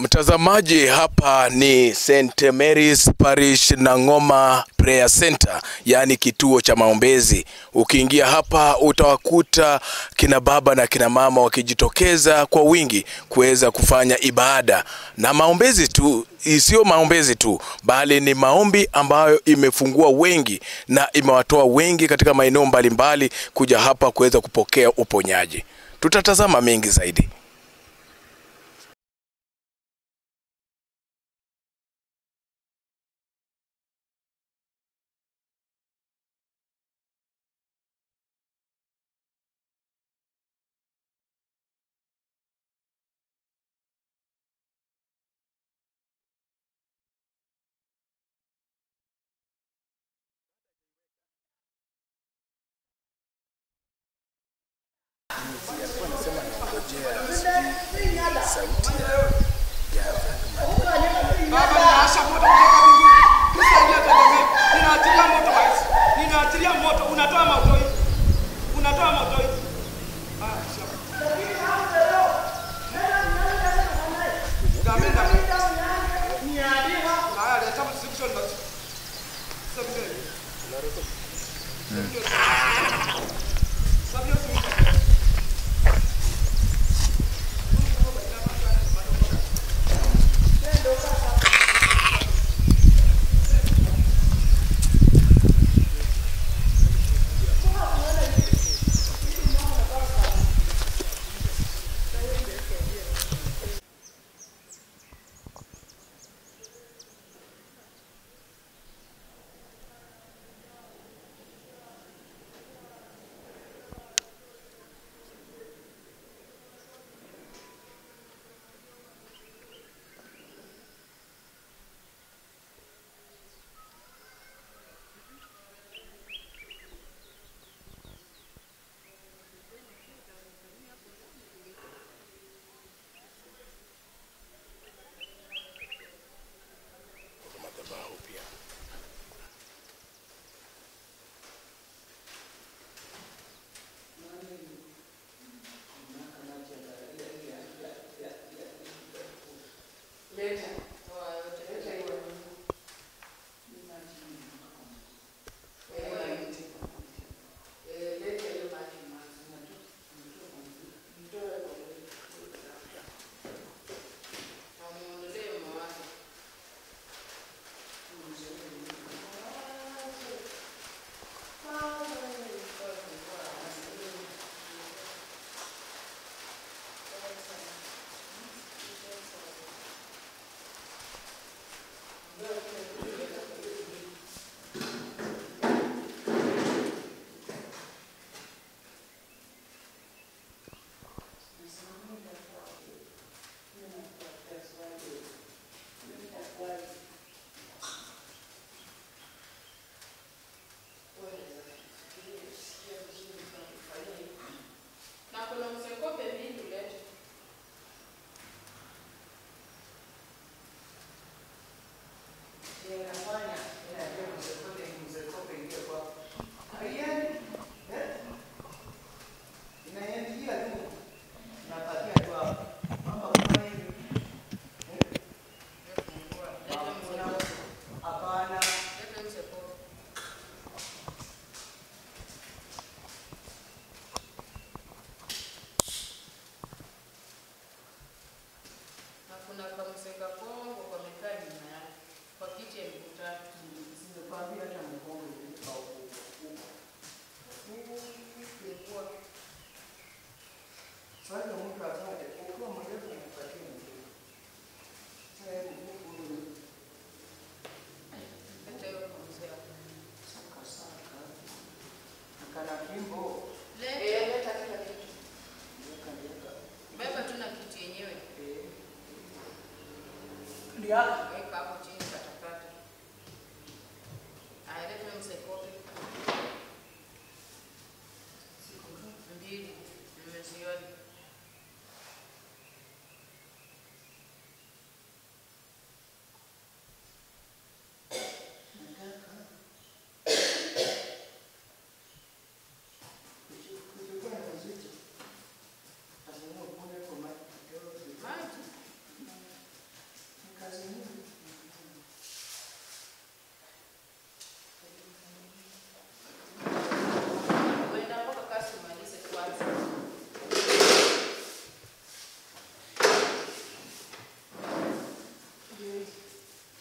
Mtazamaji, hapa ni St. Mary's Parish Nangoma Prayer Center, yani kituo cha maombezi. Ukiingia hapa utawakuta kina baba na kina mama wakijitokeza kwa wingi kuweza kufanya ibada na maombezi tu. Sio maombezi tu, bali ni maombi ambayo imefungua wengi na imewatoa wengi katika maeneo mbalimbali kuja hapa kuweza kupokea uponyaji. Tutatazama mengi zaidi.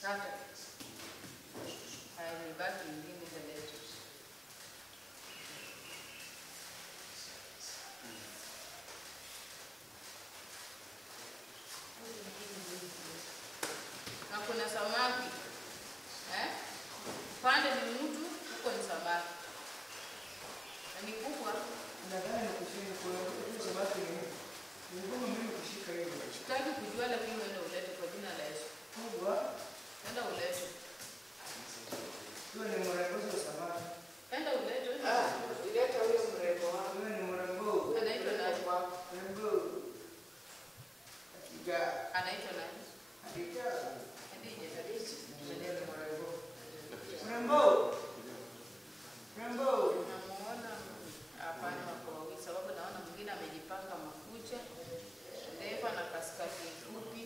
Kata. Haya nibaki ingine za lettuce. Na kuna samaki. Pande ni mtu, huko ni samaki. Na ni kubwa. Nadhani kushika kwa hiyo samaki ni ngumu mimi kushika hiyo. Sitaki kujua lakini wewe ulete kwa jina la Yesu. Kubwa. Nenda ulete. Hiyo ni mrembo wa samaki. Nenda ulete. Ileta huyo mrembo wangu. Huyo ni mrembo. Anaitwa nani? Mrembo. Akija. Anaitwa nani? Akija. Hadija. Ndio ni mrembo. Mrembo. Mrembo. Namuona hapana kwa wiki sababu naona mwingine amejipaka mafuta. Ndefa na kaskati fupi.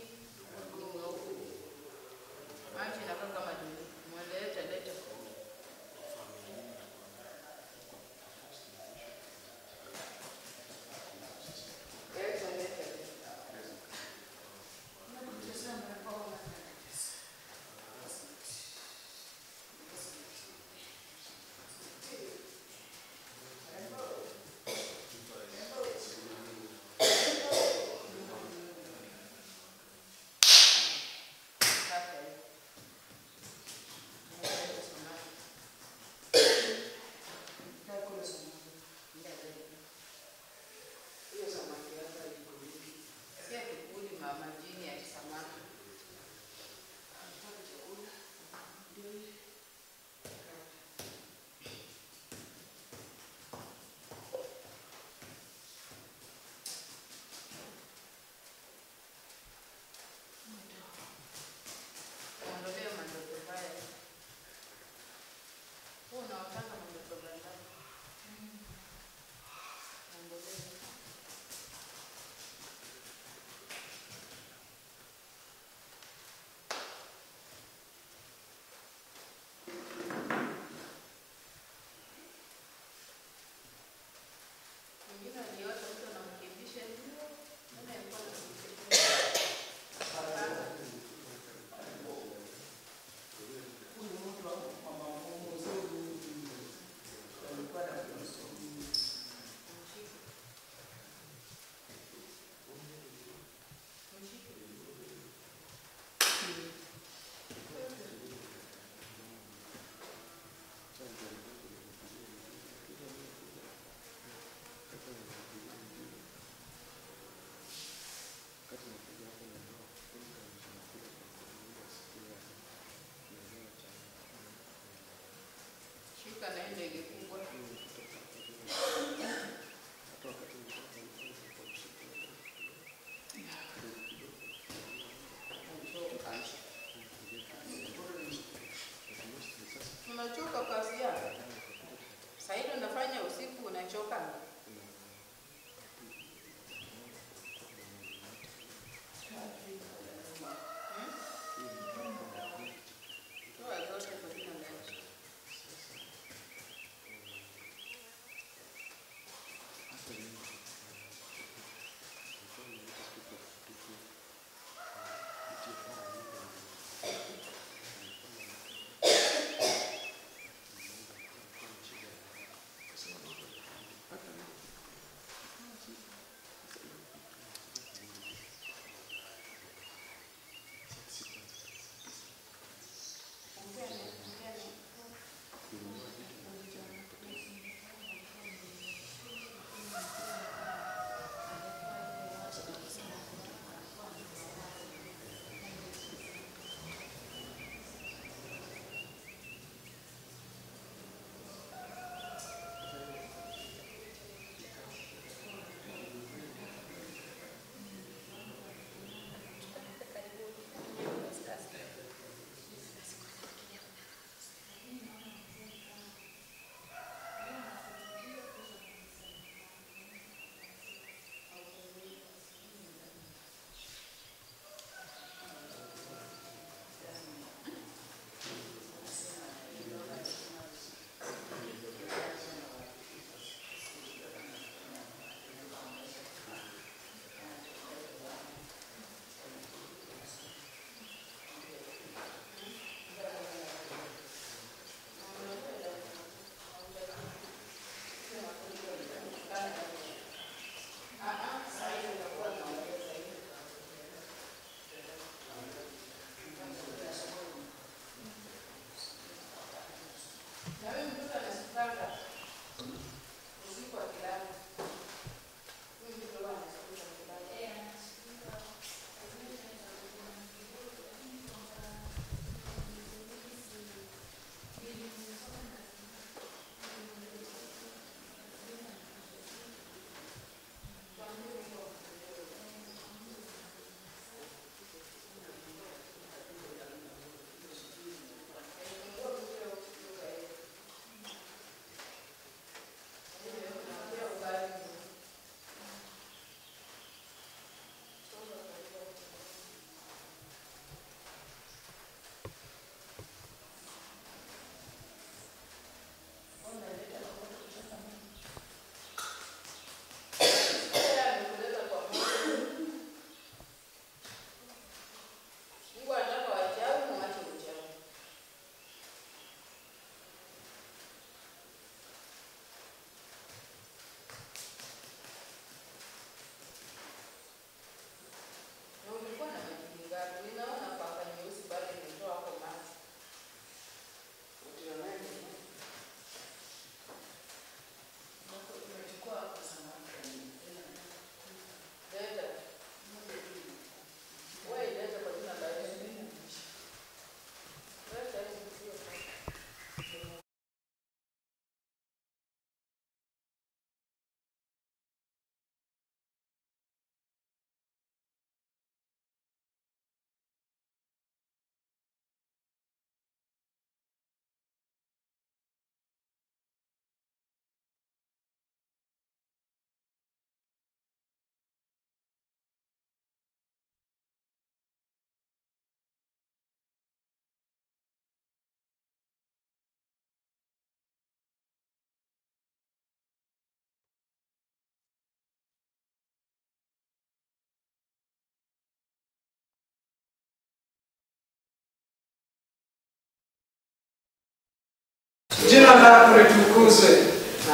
Jina lako litukuzwe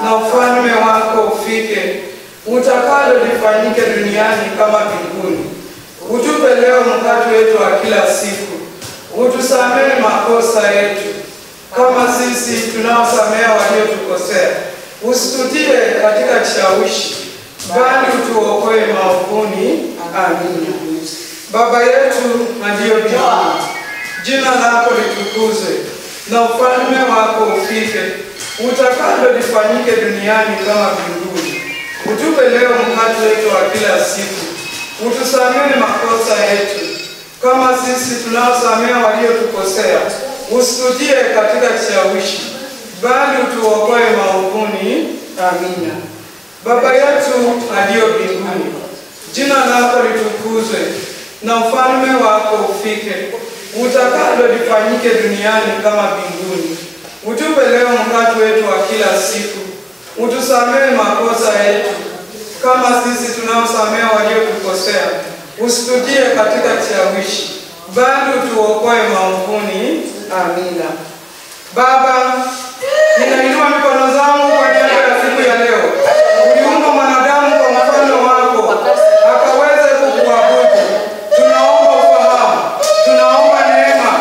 na ufalme wako ufike. Utakalo lifanyike duniani kama mbinguni. Utupe leo mkate wetu wa kila siku. Utusamehe makosa yetu kama sisi tunaosamea waliotukosea. Usitutie katika kishawishi, bali utuokoe maovuni. Amina. Baba yetu aliye mbinguni, jina lako litukuzwe na ufalme wako ufike. Utakalo lifanyike duniani kama mbinguni. Utupe leo mkate wetu wa kila siku. Utusamehe makosa yetu kama sisi tunaosamea waliotukosea. Usitutie katika kishawishi, bali utuokoe maovuni. Amina. Baba yetu aliye mbinguni, jina lako litukuzwe na ufalme wako ufike. Utakalo lifanyike duniani kama mbinguni. Utupe leo mkate wetu wa kila siku. Utusamehe makosa yetu kama sisi tunaosamea waliotukosea. Usitutie katika kishawishi, bali utuokoe maovuni. Amina. Baba, ninainua mikono zangu kwa niaba ya siku ya leo. Uliumba mwanadamu kwa mfano wako akaweze kukuabudu. Tunaomba ufahamu, tunaomba neema,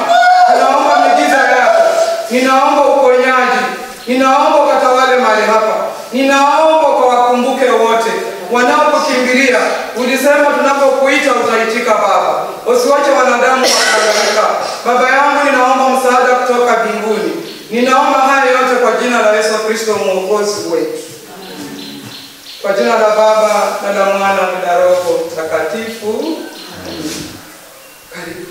tunaomba miujiza yako, ninaomba uponyaji, ninaomba ukatawale mahali hapa, ninaomba ukawakumbuke wote wanaokukimbilia. Ulisema tunapokuita utaitika Baba. Usiwache wanadamu wakaangamika. Baba yangu, ninaomba msaada kutoka mbinguni. Ninaomba haya yote kwa jina la Yesu Kristo Mwokozi wetu. Kwa jina la Baba na la Mwana na la Roho Mtakatifu. Karibu.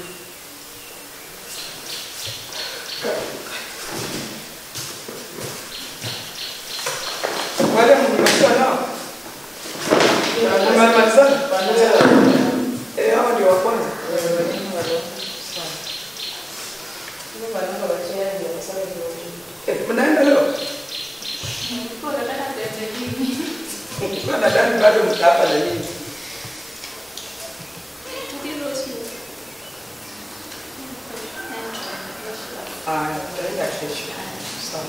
Wale mmekuwa nao? Mmemalizana? Hao ndio wa kwanza. Mnaenda leo? Nadhani bado mtapa na nini? Tutaenda kesho. Sawa.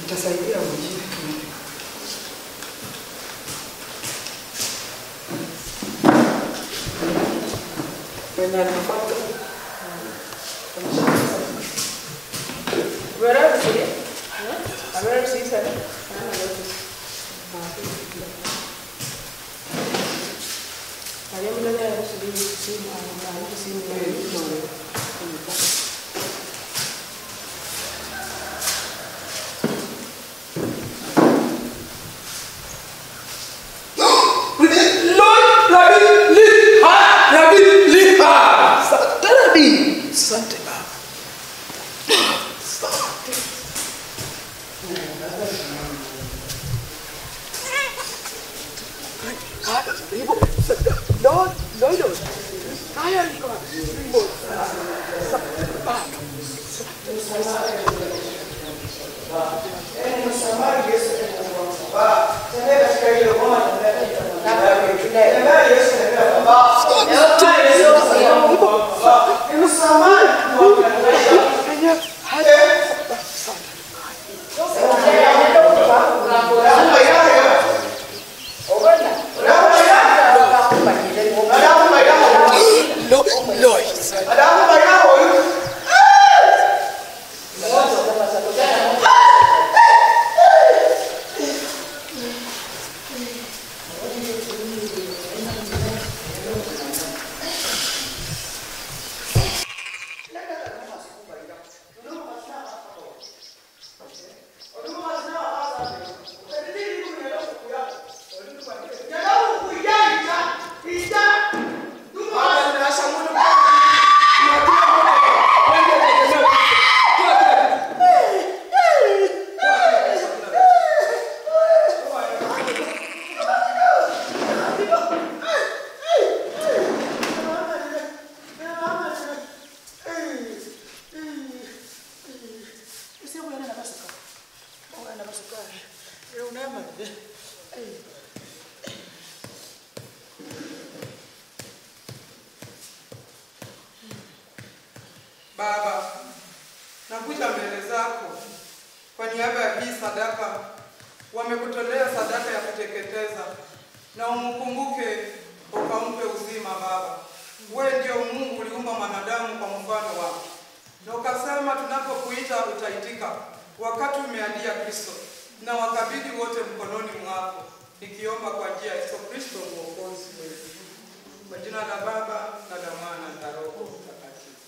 Nitasaidia mwingine. When I'm where are you today? Where are you today? Baba, nakuja mbele zako kwa niaba ya hii sadaka. Wamekutolea sadaka ya kuteketeza, na umkumbuke ukampe uzima Baba. Wewe ndio Mungu uliumba mwanadamu kwa mfano wako, na ukasema tunapokuita utaitika. Wakati umeadia Kristo, na wakabidhi wote mkononi mwako, nikiomba kwa njia ya Yesu Kristo Mwokozi wetu. Kwa jina la Baba na la Mwana na la Roho Mtakatifu.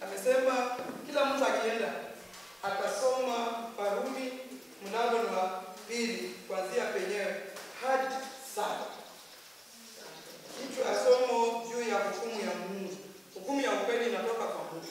Amesema kila mtu akienda atasoma Warumi mlango wa 2 kuanzia penyewe hadi 7. Kichwa asomo juu ya hukumu ya Mungu. Hukumu ya ukweli inatoka kwa Mungu.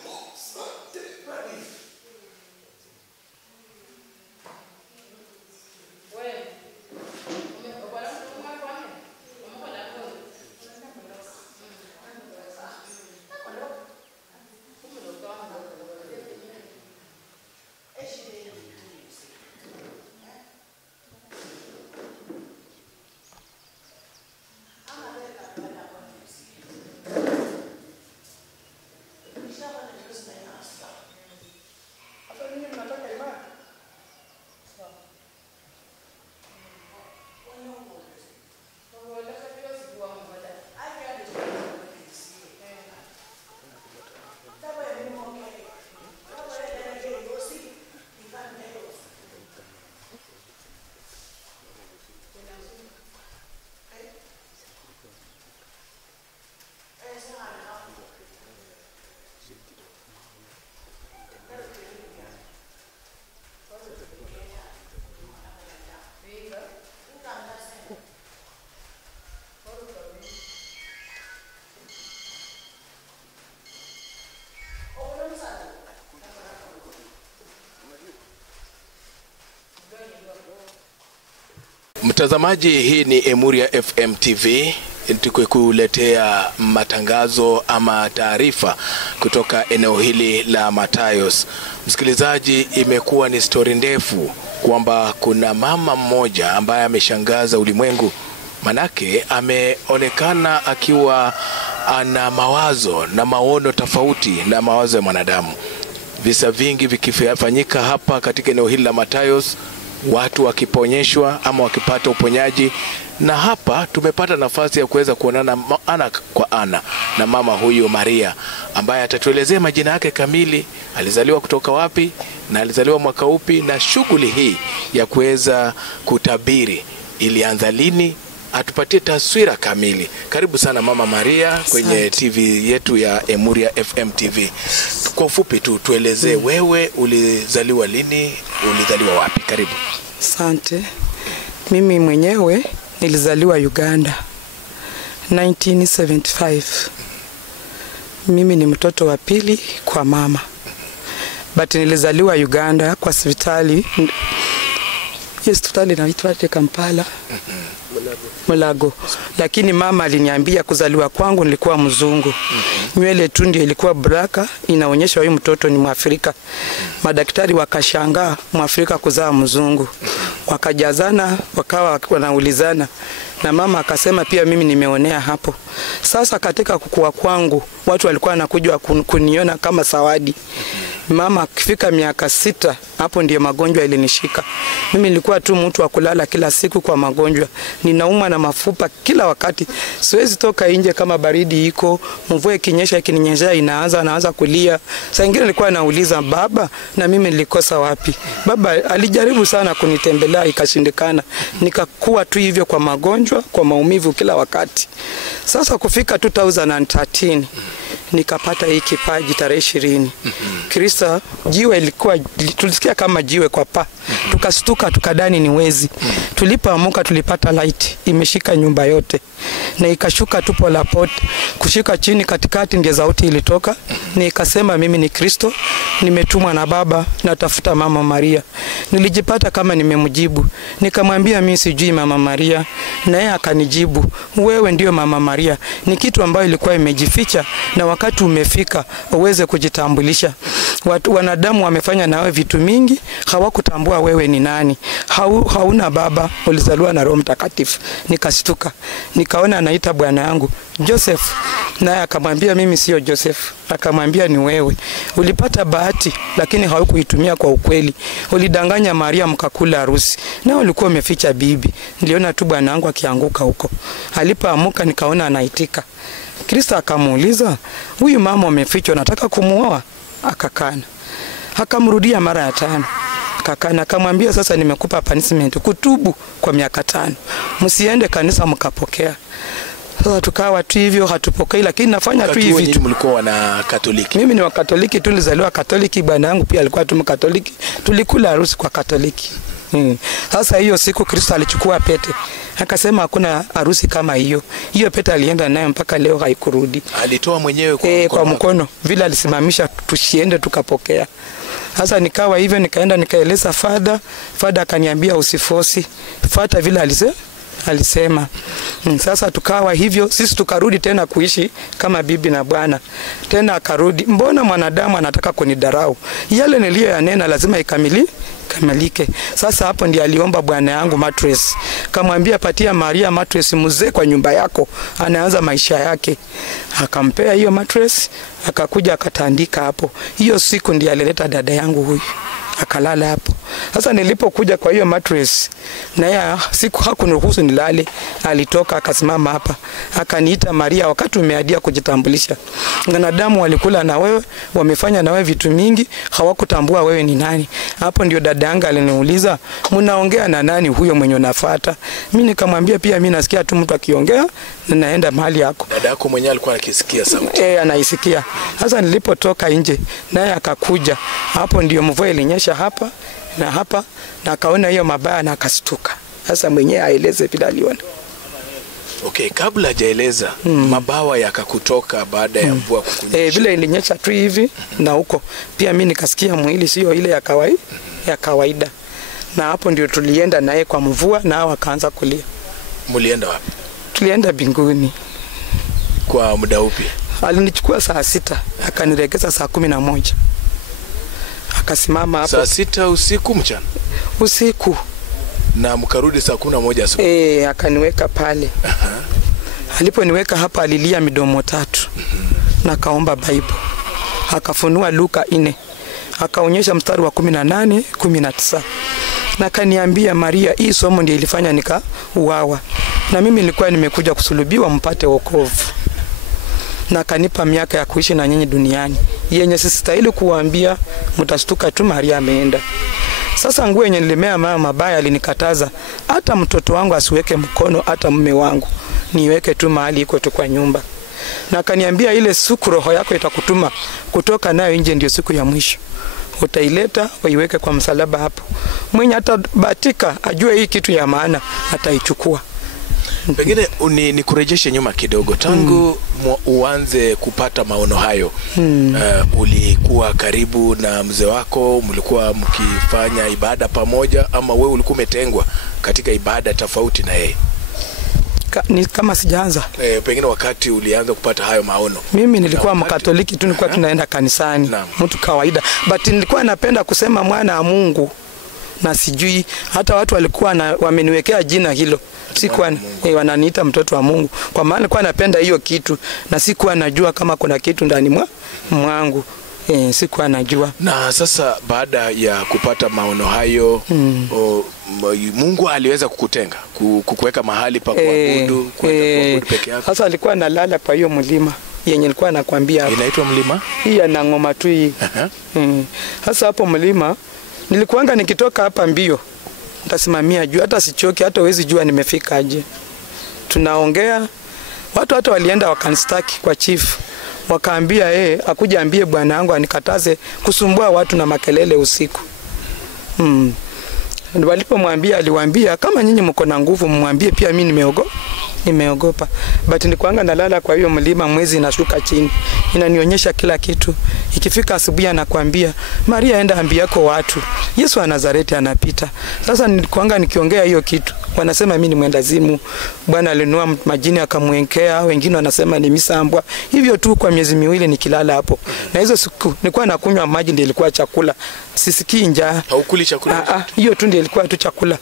Mtazamaji, hii ni Emuria FM TV, tukikuletea matangazo ama taarifa kutoka eneo hili la Matayos. Msikilizaji, imekuwa ni story ndefu kwamba kuna mama mmoja ambaye ameshangaza ulimwengu, manake ameonekana akiwa ana mawazo na maono tofauti na mawazo ya mwanadamu. Visa vingi vikifanyika hapa katika eneo hili la Matayos, watu wakiponyeshwa ama wakipata uponyaji, na hapa tumepata nafasi ya kuweza kuonana ana kwa ana na mama huyu Maria, ambaye atatuelezea majina yake kamili, alizaliwa kutoka wapi na alizaliwa mwaka upi, na shughuli hii ya kuweza kutabiri ilianza lini, atupatie taswira kamili. Karibu sana Mama Maria kwenye TV yetu ya Emuria FM TV. Kwa ufupi tu tuelezee, wewe ulizaliwa lini, ulizaliwa wapi? Karibu. Asante. Mimi mwenyewe nilizaliwa Uganda 1975. Mimi ni mtoto wa pili kwa mama. But nilizaliwa Uganda kwa hospitali. Hospitali inaitwa Kampala. Mulago. Lakini mama aliniambia kuzaliwa kwangu nilikuwa mzungu. Nywele tu ndio ilikuwa braka, inaonyesha huyu mtoto ni Mwafrika. Madaktari wakashangaa Mwafrika kuzaa mzungu. Wakajazana, wakawa wanaulizana. Na mama akasema pia mimi nimeonea hapo. Sasa katika kukua kwangu, watu walikuwa wanakuja kuniona kama zawadi. Mama akifika miaka 6, hapo ndio magonjwa ilinishika. Mimi nilikuwa tu mtu wa kulala kila siku kwa magonjwa. Ninaumwa na mafupa kila wakati. Siwezi toka nje kama baridi iko, mvua ikinyesha ikininyesha naanza kulia. Saa nyingine nilikuwa nauliza baba, na mimi nilikosa wapi? Baba alijaribu sana kunitembelea ikashindikana. Nikakuwa tu hivyo kwa magonjwa, kwa maumivu kila wakati. Sasa kufika 2013 nikapata hii kipaji tarehe 20. Kristo jiwe ilikuwa tulisikia kama jiwe kwa paa. Tukastuka tukadani ni wezi. Tulipoamuka tulipata light imeshika nyumba yote. Na ikashuka tupo la pot kushika chini katikati ndio sauti ilitoka. Nikasema mimi ni Kristo, nimetumwa na Baba natafuta Mama Maria. Nilijipata kama nimemjibu. Nikamwambia mimi sijui Mama Maria, na yeye akanijibu wewe ndio Mama Maria. Ni kitu ambayo ilikuwa imejificha na wakati umefika uweze kujitambulisha. Wanadamu wamefanya nawe vitu mingi, hawakutambua wewe ni nani. Hauna baba, ulizaliwa na Roho Mtakatifu. Nikastuka. Nikaona anaita bwana yangu Joseph. Naye akamwambia mimi sio Joseph. Akamwambia ni wewe. Ulipata bahati lakini haukuitumia kwa ukweli. Ulidanganya Maria mkakula harusi. Na ulikuwa umeficha bibi. Niliona tu bwana wangu akianguka huko. Alipoamuka nikaona anaitika. Kristo akamuuliza, huyu mama amefichwa nataka kumuoa? Akakana. Akamrudia mara ya 5. Akakana. Akamwambia sasa nimekupa punishment kutubu kwa miaka 5. Msiende kanisa mkapokea. Sasa tukawa tu hivyo hatupokei lakini nafanya tu hivi. Wakati mlikuwa na Katoliki? Mimi ni wa Katoliki, tulizaliwa Katoliki, bwana yangu pia alikuwa tu Mkatoliki. Tulikula harusi kwa Katoliki. Sasa hiyo siku Kristo alichukua pete. Akasema hakuna harusi kama hiyo. Hiyo pete alienda nayo mpaka leo haikurudi. Alitoa mwenyewe kwa mkono. Vile alisimamisha tusiende tukapokea. Sasa nikawa hivyo nikaenda nikaeleza Father akaniambia usifosi. Fuata vile alisema. Sasa tukawa hivyo, sisi tukarudi tena kuishi kama bibi na bwana. Tena akarudi, mbona mwanadamu anataka kunidarau? Yale niliyoyanena lazima ikamilike. Sasa hapo ndiye aliomba bwana yangu mattress. Kamwambia patia Maria mattress mzee kwa nyumba yako, anaanza maisha yake. Akampea hiyo mattress, akakuja akatandika hapo. Hiyo siku ndiye alileta dada yangu huyu. Akalala hapo. Sasa nilipokuja kwa hiyo mattress, na ya siku hakuniruhusu nilale, alitoka akasimama hapa. Akaniita Maria, wakati umeadia kujitambulisha. Wanadamu walikula na wewe, wamefanya na wewe vitu mingi, hawakutambua wewe ni nani. Hapo ndio dada yangu aliniuliza, "Mnaongea na nani huyo mwenye unafuata?" Mimi nikamwambia pia mimi nasikia tu mtu akiongea na naenda mahali yako. Dada yako mwenyewe alikuwa akisikia sauti? Anaisikia. Sasa nilipotoka nje, naye akakuja. Hapo ndio mvua ilinyesha hapa na hapa, na akaona hiyo mabaya na akastuka. Sasa mwenyewe aeleze bila aliona. Okay, kabla hajaeleza, mabawa yakakutoka baada ya mvua kukunyesha. Vile ilinyesha tu hivi na huko. Pia mimi nikasikia mwili sio ile ya kawaida. Na hapo ndio tulienda naye kwa mvua na wakaanza kulia. Mlienda wapi? Tulienda mbinguni. Kwa muda upi? Alinichukua saa 6, akaniregeza saa 11. Akasimama hapo. Saa 6 usiku mchana? Usiku. Na mkarudi saa 11 asubuhi? Akaniweka pale. Aliponiweka hapa alilia midomo 3. Na kaomba Bible. Akafunua Luka 4. Akaonyesha mstari wa 18, 19. Na kaniambia Maria, hii somo ndio ilifanya nikauawa. Na mimi nilikuwa nimekuja kusulubiwa mpate wokovu. Na kanipa miaka ya kuishi na nyinyi duniani. Yenye sistahili kuwaambia, mtashtuka tu Maria ameenda. Sasa nguo yenye nilimea mabaya alinikataza, hata mtoto wangu asiweke mkono, hata mume wangu. Niweke tu mahali iko tu kwa nyumba. Na kaniambia ile siku roho yako itakutuma kutoka nayo nje ndio siku ya mwisho. Utaileta waiweke kwa msalaba hapo. Mwenye atabatika ajue hii kitu ya maana ataichukua. Pengine nikurejeshe nyuma kidogo tangu uanze kupata maono hayo. Ulikuwa karibu na mzee wako, mlikuwa mkifanya ibada pamoja ama wewe ulikuwa umetengwa katika ibada tofauti na yeye? Ni kama sijaanza. Pengine wakati ulianza kupata hayo maono. Mimi nilikuwa Mkatoliki tu, nilikuwa tunaenda kanisani, mtu kawaida. But nilikuwa napenda kusema mwana wa Mungu. Na sijui hata watu walikuwa wameniwekea jina hilo. Sikuwa wananiita mtoto wa Mungu. Kwa maana nilikuwa napenda hiyo kitu na sikuwa najua kama kuna kitu ndani mwangu. Sikuwa najua. Na sasa baada ya kupata maono hayo, Mungu aliweza kukutenga, kukuweka mahali pa kuabudu, kwenda kuabudu peke yako. Sasa alikuwa analala kwa hiyo mlima yenye nilikuwa nakwambia. Inaitwa mlima? Hii na Ngoma tu hii. Sasa hapo mlima nilikuanga nikitoka hapa mbio nitasimamia juu, hata sichoki, hata huwezi jua nimefika aje. Tunaongea, watu hata walienda wakanistaki kwa chief, wakaambia akuja ambie bwana wangu anikataze kusumbua watu na makelele usiku. Walipomwambia aliwaambia kama nyinyi mko na nguvu mwambie pia mimi nimeogopa. But nilikuanga nalala kwa hiyo mlima, mwezi inashuka chini, inanionyesha kila kitu. Ikifika asubuhi anakuambia Maria, enda ambia yako watu Yesu wa Nazareti anapita. Sasa nilikuanga nikiongea hiyo kitu, wanasema mimi ni mwendazimu, Bwana alinua majini akamwenkea, wengine wanasema ni misambwa. Hivyo tu kwa miezi miwili nikilala hapo. Na hizo siku nilikuwa nakunywa maji, ndio ilikuwa chakula. Sisikii njaa. Haukuli chakula? Hiyo tu ndio ilikuwa tu chakula.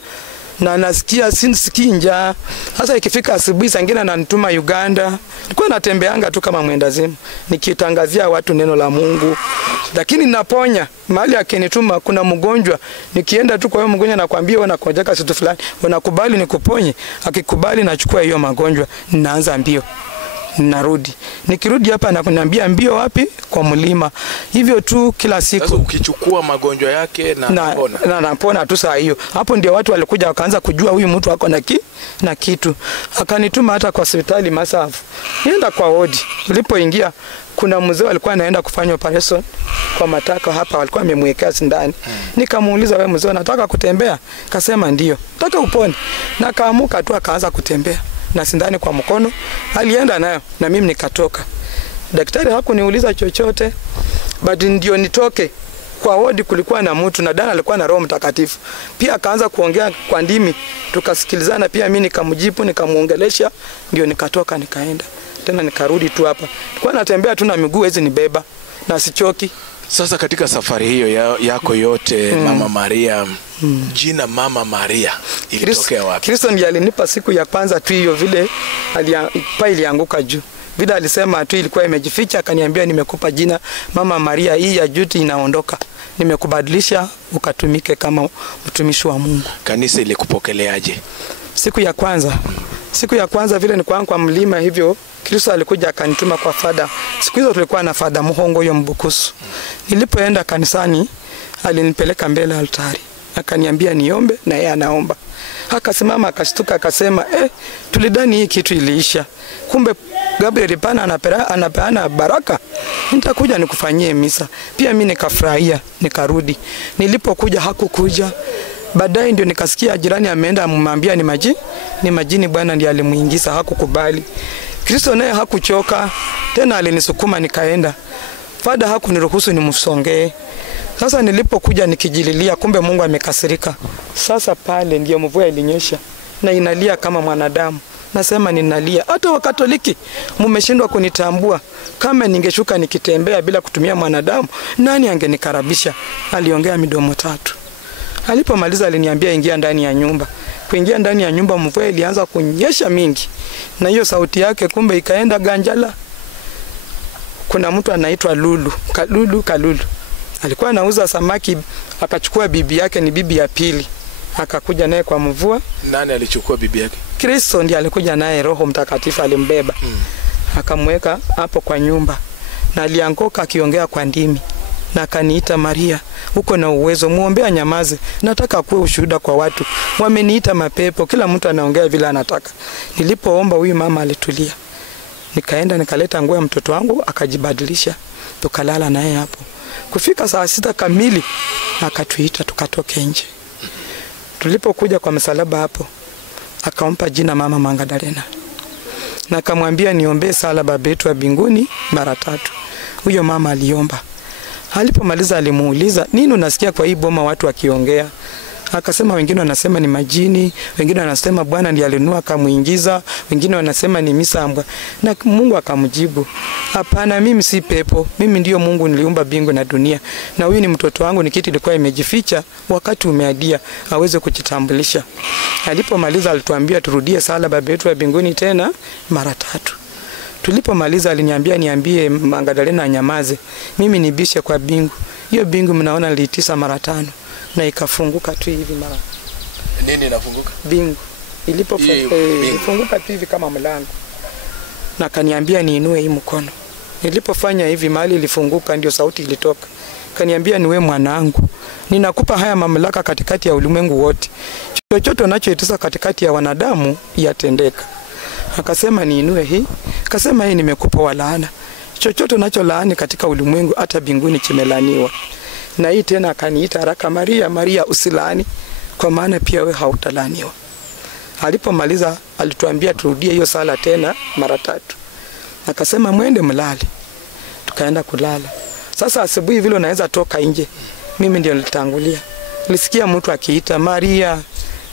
Na nasikia sisikii njaa. Sasa ikifika asubuhi sangine ananituma Uganda. Nilikuwa natembeanga tu kama mwendazimu, nikitangazia watu neno la Mungu. Lakini naponya mahali akinituma kuna mgonjwa, nikienda tu kwa hiyo mgonjwa nakwambia wanakojeka kitu fulani, wanakubali nikuponye. Akikubali nachukua hiyo magonjwa, ninaanza mbio. Narudi. Nikirudi hapa na kuniambia mbio wapi? Kwa mlima. Hivyo tu kila siku. Sasa ukichukua magonjwa yake na napona tu saa hiyo. Hapo ndio watu walikuja wakaanza kujua huyu mtu wako na kitu. Akanituma hata kwa hospitali Masafu. Nienda kwa wodi. Nilipoingia kuna mzee alikuwa anaenda kufanya operation kwa matako hapa, walikuwa wamemwekea sindani. Nikamuuliza, wewe mzee unataka kutembea? Akasema ndio. Nataka upone. Na kaamuka tu akaanza kutembea na sindani kwa mkono, alienda nayo na mimi nikatoka. Daktari hakuniuliza chochote, but ndio nitoke kwa wodi kulikuwa na mtu na dana alikuwa na Roho Mtakatifu. Pia akaanza kuongea kwa ndimi, tukasikilizana, pia mimi nikamjibu, nikamuongelesha, ndio nikatoka nikaenda. Tena nikarudi tu hapa. Nilikuwa natembea tu na miguu hizi nibeba na sichoki. Sasa katika safari hiyo yako yote Mama Maria, jina Mama Maria ilitokea wapi? Kristo ndiye alinipa siku ya kwanza tu hiyo, vile ilianguka juu. Vile alisema tu ilikuwa imejificha, akaniambia nimekupa jina Mama Maria, hii ya juu inaondoka. Nimekubadilisha ukatumike kama mtumishi wa Mungu. Kanisa ilikupokeleaje? Siku ya kwanza vile nilikuwa kwa mlima hivyo, Kristo alikuja akanituma kwa fada. Siku hizo tulikuwa na fada Muhongo hiyo Mbukusu. Nilipoenda kanisani alinipeleka mbele altari. Akaniambia niombe na yeye anaomba. Akasimama akashtuka akasema, tulidhani hii kitu iliisha. Kumbe Gabriel pana anapeana baraka. Nitakuja nikufanyie misa. Pia mimi nikafurahia, nikarudi. Nilipokuja hakukuja. Baadaye ndio nikasikia jirani ameenda amwambia ni majini Bwana ndiye alimuingiza, hakukubali. Kristo naye hakuchoka, tena alinisukuma nikaenda. Fada hakuniruhusu nimsongee. Sasa nilipokuja nikijililia, kumbe Mungu amekasirika. Sasa pale ndio mvua ilinyesha na inalia kama mwanadamu. Nasema ninalia. Hata Wakatoliki mmeshindwa kunitambua. Kama ningeshuka nikitembea bila kutumia mwanadamu, nani angenikaribisha? Aliongea midomo tatu. Alipomaliza aliniambia ingia ndani ya nyumba. Kuingia ndani ya nyumba mvua ilianza kunyesha mingi. Na hiyo sauti yake kumbe ikaenda Ganjala. Kuna mtu anaitwa Kalulu. Alikuwa anauza samaki, akachukua bibi yake, ni bibi ya pili. Akakuja naye kwa mvua. Nani alichukua bibi yake? Kristo ndiye alikuja naye, Roho Mtakatifu alimbeba. Akamweka hapo kwa nyumba. Na alianguka akiongea kwa ndimi. Na akaniita, Maria, uko na uwezo, muombea nyamaze. Nataka kuwa ushuhuda kwa watu. Wameniita mapepo, kila mtu anaongea vile anataka. Nilipoomba huyu mama alitulia. Nikaenda nikaleta nguo ya mtoto wangu akajibadilisha. Tukalala naye hapo. Kufika saa 6 kamili akatuita tukatoke nje. Tulipokuja kwa msalaba hapo akampa jina Mama Magdalena, na akamwambia niombee sala Baba yetu wa mbinguni mara 3. Huyo mama aliomba. Alipomaliza alimuuliza, nini unasikia kwa hii boma watu wakiongea? Akasema wengine wanasema ni majini, wengine wanasema Bwana ndiye alinua akamuingiza, wengine wanasema ni misambwa. Na Mungu akamjibu, hapana, mimi si pepo, mimi ndio Mungu niliumba mbingu na dunia. Na huyu ni mtoto wangu, ni kitu ilikuwa imejificha, wakati umeadia aweze kujitambulisha. Alipomaliza alituambia turudie sala Baba yetu wa mbinguni tena mara 3. Tulipomaliza aliniambia niambie Magdalena anyamaze, mimi nibishe kwa bingu. Hiyo bingu mnaona niliitisa mara 5 na ikafunguka tu hivi mara. Nini inafunguka? Bingu. Ilipofunguka tu hivi kama mlango. Na kaniambia niinue hii mkono. Nilipofanya hivi mahali ilifunguka ndio sauti ilitoka. Kaniambia niwe mwanangu, ninakupa haya mamlaka katikati ya ulimwengu wote. Chochote unachoitisa katikati ya wanadamu yatendeka. Akasema niinue hii. Akasema hii nimekupa walaana. Chochote unacholaani katika ulimwengu hata mbinguni kimelaniwa. Na hii tena akaniita haraka, Maria, Maria usilaani, kwa maana pia we hautalaniwa. Alipomaliza alituambia turudie hiyo sala tena mara 3. Akasema mwende mlale. Tukaenda kulala. Sasa asubuhi vile unaweza toka nje, mimi ndio nilitangulia. Nilisikia mtu akiita Maria,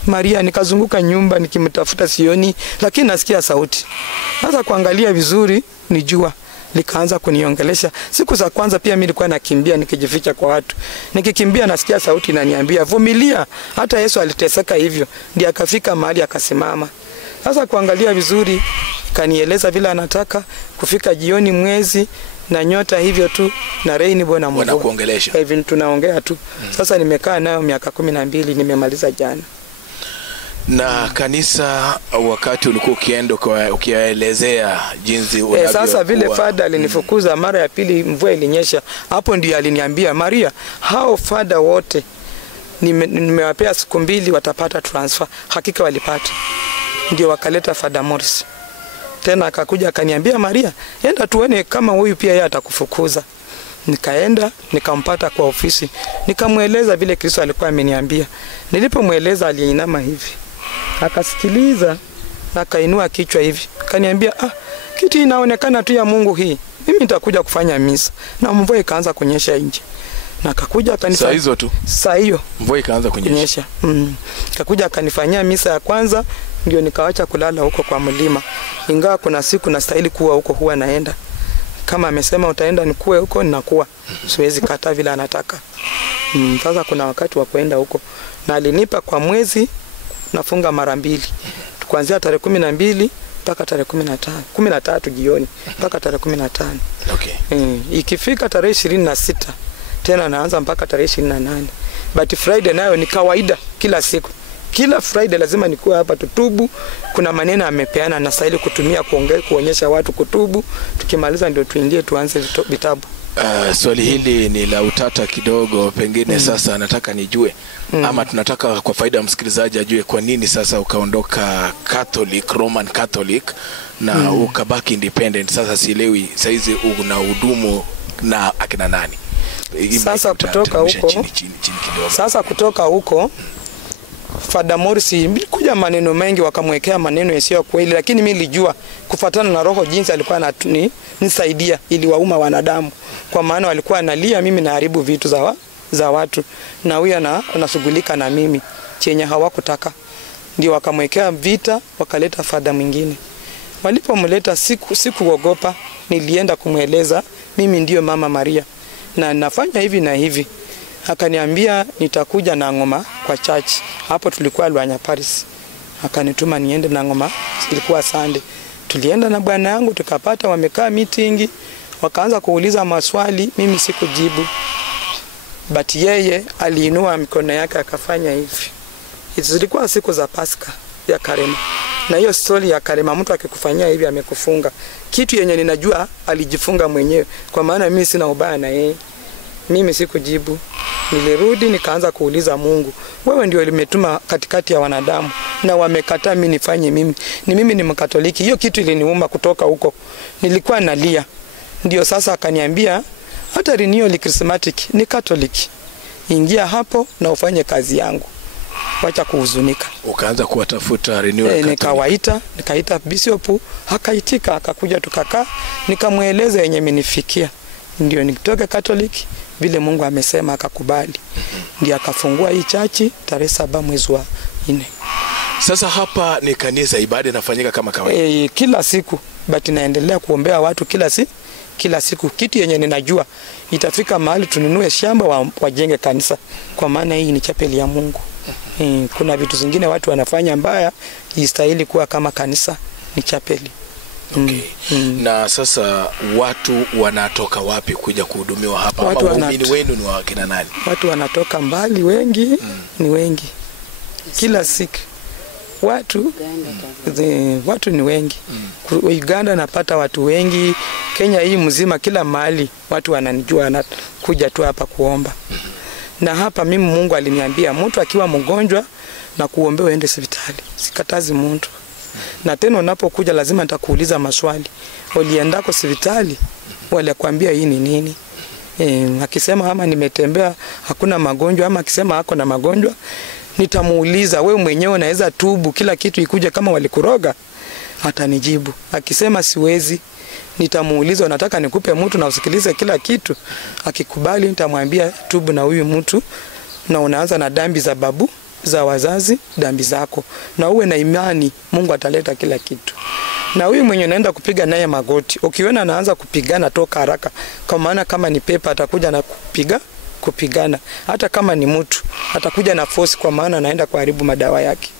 Maria, nikazunguka nyumba nikimtafuta sioni, lakini nasikia sauti. Sasa kuangalia vizuri nijua, likaanza kuniongelesha. Siku za kwanza pia mimi nilikuwa nakimbia nikijificha kwa watu. Nikikimbia nasikia sauti inaniambia vumilia, hata Yesu aliteseka hivyo. Ndiye akafika mahali akasimama. Sasa kuangalia vizuri kanieleza vile anataka. Kufika jioni mwezi na nyota hivyo tu na rainbow na mvua. Wanakuongelesha. Hivi tunaongea tu. Sasa nimekaa nayo miaka 12, nimemaliza jana. Na kanisa wakati ulikuwa ukienda ukielezea jinsi unavyo. Sasa vile fada alinifukuza mara ya pili, mvua ilinyesha. Hapo ndio aliniambia, Maria, hao fada wote nimewapea siku 2 watapata transfer. Hakika walipata. Ndio wakaleta Fada Morris. Tena akakuja akaniambia, Maria, enda tuone kama huyu pia yeye atakufukuza. Nikaenda nikampata kwa ofisi. Nikamueleza vile Kristo alikuwa ameniambia. Nilipomueleza aliinama hivi. Akasikiliza na kainua kichwa hivi. Kaniambia, kitu inaonekana tu ya Mungu hii. Mimi nitakuja kufanya misa. Na mvua ikaanza kunyesha nje. Na akakuja akanifanya. Saa hizo tu. Saa hiyo mvua ikaanza kunyesha. Akakuja akanifanyia misa ya kwanza, ndio nikaacha kulala huko kwa mlima. Ingawa kuna siku nastahili kuwa huko huwa naenda. Kama amesema utaenda nikuwe huko ninakuwa. Siwezi kataa vile anataka. Sasa kuna wakati wa kwenda huko. Na alinipa kwa mwezi nafunga mara 2. Kuanzia tarehe 12 mpaka tarehe 13 jioni mpaka tarehe 15. Okay. Ikifika tarehe 26 tena naanza mpaka tarehe 28. But Friday nayo ni kawaida kila siku. Kila Friday lazima nikuwe hapa tutubu. Kuna maneno amepeana na stahili kutumia kuonyesha watu kutubu. Tukimaliza ndio tuingie tuanze vitabu. Swali hili ni la utata kidogo, pengine sasa nataka nijue ama tunataka kwa faida ya msikilizaji ajue kwa nini sasa ukaondoka Catholic, Roman Catholic na ukabaki independent. Sasa sielewi saizi unahudumu na akina nani? Sasa kutoka huko Sasa kutoka huko Fada Morris kuja maneno mengi wakamwekea maneno yasiyo kweli, lakini mimi nilijua kufuatana na roho jinsi alikuwa nisaidia ili wauma wanadamu, kwa maana walikuwa analia mimi naharibu vitu za watu na huyu anashughulika na mimi chenye hawakutaka. Ndio wakamwekea vita, wakaleta fada mwingine. Walipomleta sikuogopa, nilienda kumweleza mimi ndio Mama Maria na nafanya hivi na hivi. Akaniambia nitakuja na ngoma kwa church. Hapo tulikuwa Luanya Paris. Akanituma niende na ngoma, ilikuwa Sunday. Tulienda na bwana yangu tukapata wamekaa meeting, wakaanza kuuliza maswali, mimi sikujibu. But yeye aliinua mikono yake akafanya hivi. Zilikuwa siku za Pasaka ya Karema. Na hiyo story ya Karema, mtu akikufanyia hivi amekufunga. Kitu yenye ninajua alijifunga mwenyewe, kwa maana mimi sina ubaya na yeye. Mimi sikujibu. Nilirudi nikaanza kuuliza Mungu, wewe ndio ulimetuma katikati ya wanadamu na wamekataa mimi nifanye mimi. Mimi ni Mkatoliki. Hiyo kitu iliniuma kutoka huko. Nilikuwa nalia. Ndio sasa akaniambia hata Renewal Charismatic ni Catholic. Ingia hapo na ufanye kazi yangu. wacha kuhuzunika. Ukaanza kuwatafuta renewal Catholic. Nikaita bishop, akaitika, akakuja tukakaa, nikamweleza yenye imenifikia. Ndio nitoke Catholic vile Mungu amesema, akakubali. Ndio akafungua hii chachi tarehe 7 mwezi wa 4. Sasa hapa ni kanisa, ibada inafanyika kama kawaida. Kila siku, but naendelea kuombea watu kila siku. Kitu yenye ninajua itafika mahali tununue shamba wajenge kanisa, kwa maana hii ni chapeli ya Mungu. Kuna vitu zingine watu wanafanya mbaya, istahili kuwa kama kanisa, ni chapeli. Okay. Na sasa watu wanatoka wapi kuja kuhudumiwa hapa? Waumini wenu ni wakina nani? Watu wanatoka mbali, wengi ni wengi. Kila siku watu ni wengi. Uganda napata watu wengi, Kenya hii mzima, kila mahali watu wananijua, wanakuja tu hapa kuomba. Na hapa mimi Mungu aliniambia mtu akiwa mgonjwa na kuombea uende hospitali. Sikatazi mtu. Na tena unapokuja lazima nitakuuliza maswali. Ulienda kwa hospitali? Wale kuambia hii ni nini? Akisema ama nimetembea hakuna magonjwa, ama akisema hako na magonjwa, nitamuuliza wewe mwenyewe unaweza tubu kila kitu ikuje kama walikuroga? Atanijibu. Akisema siwezi, nitamuuliza unataka nikupe mtu na usikilize kila kitu? Akikubali nitamwambia tubu na huyu mtu, na unaanza na dhambi za babu za wazazi, dhambi zako, na uwe na imani Mungu ataleta kila kitu. Na huyu mwenye naenda kupiga naye magoti, ukiona anaanza kupigana toka haraka, kwa maana kama ni pepa atakuja na kupigana. Hata kama ni mtu atakuja na force, kwa maana anaenda kuharibu madawa yake.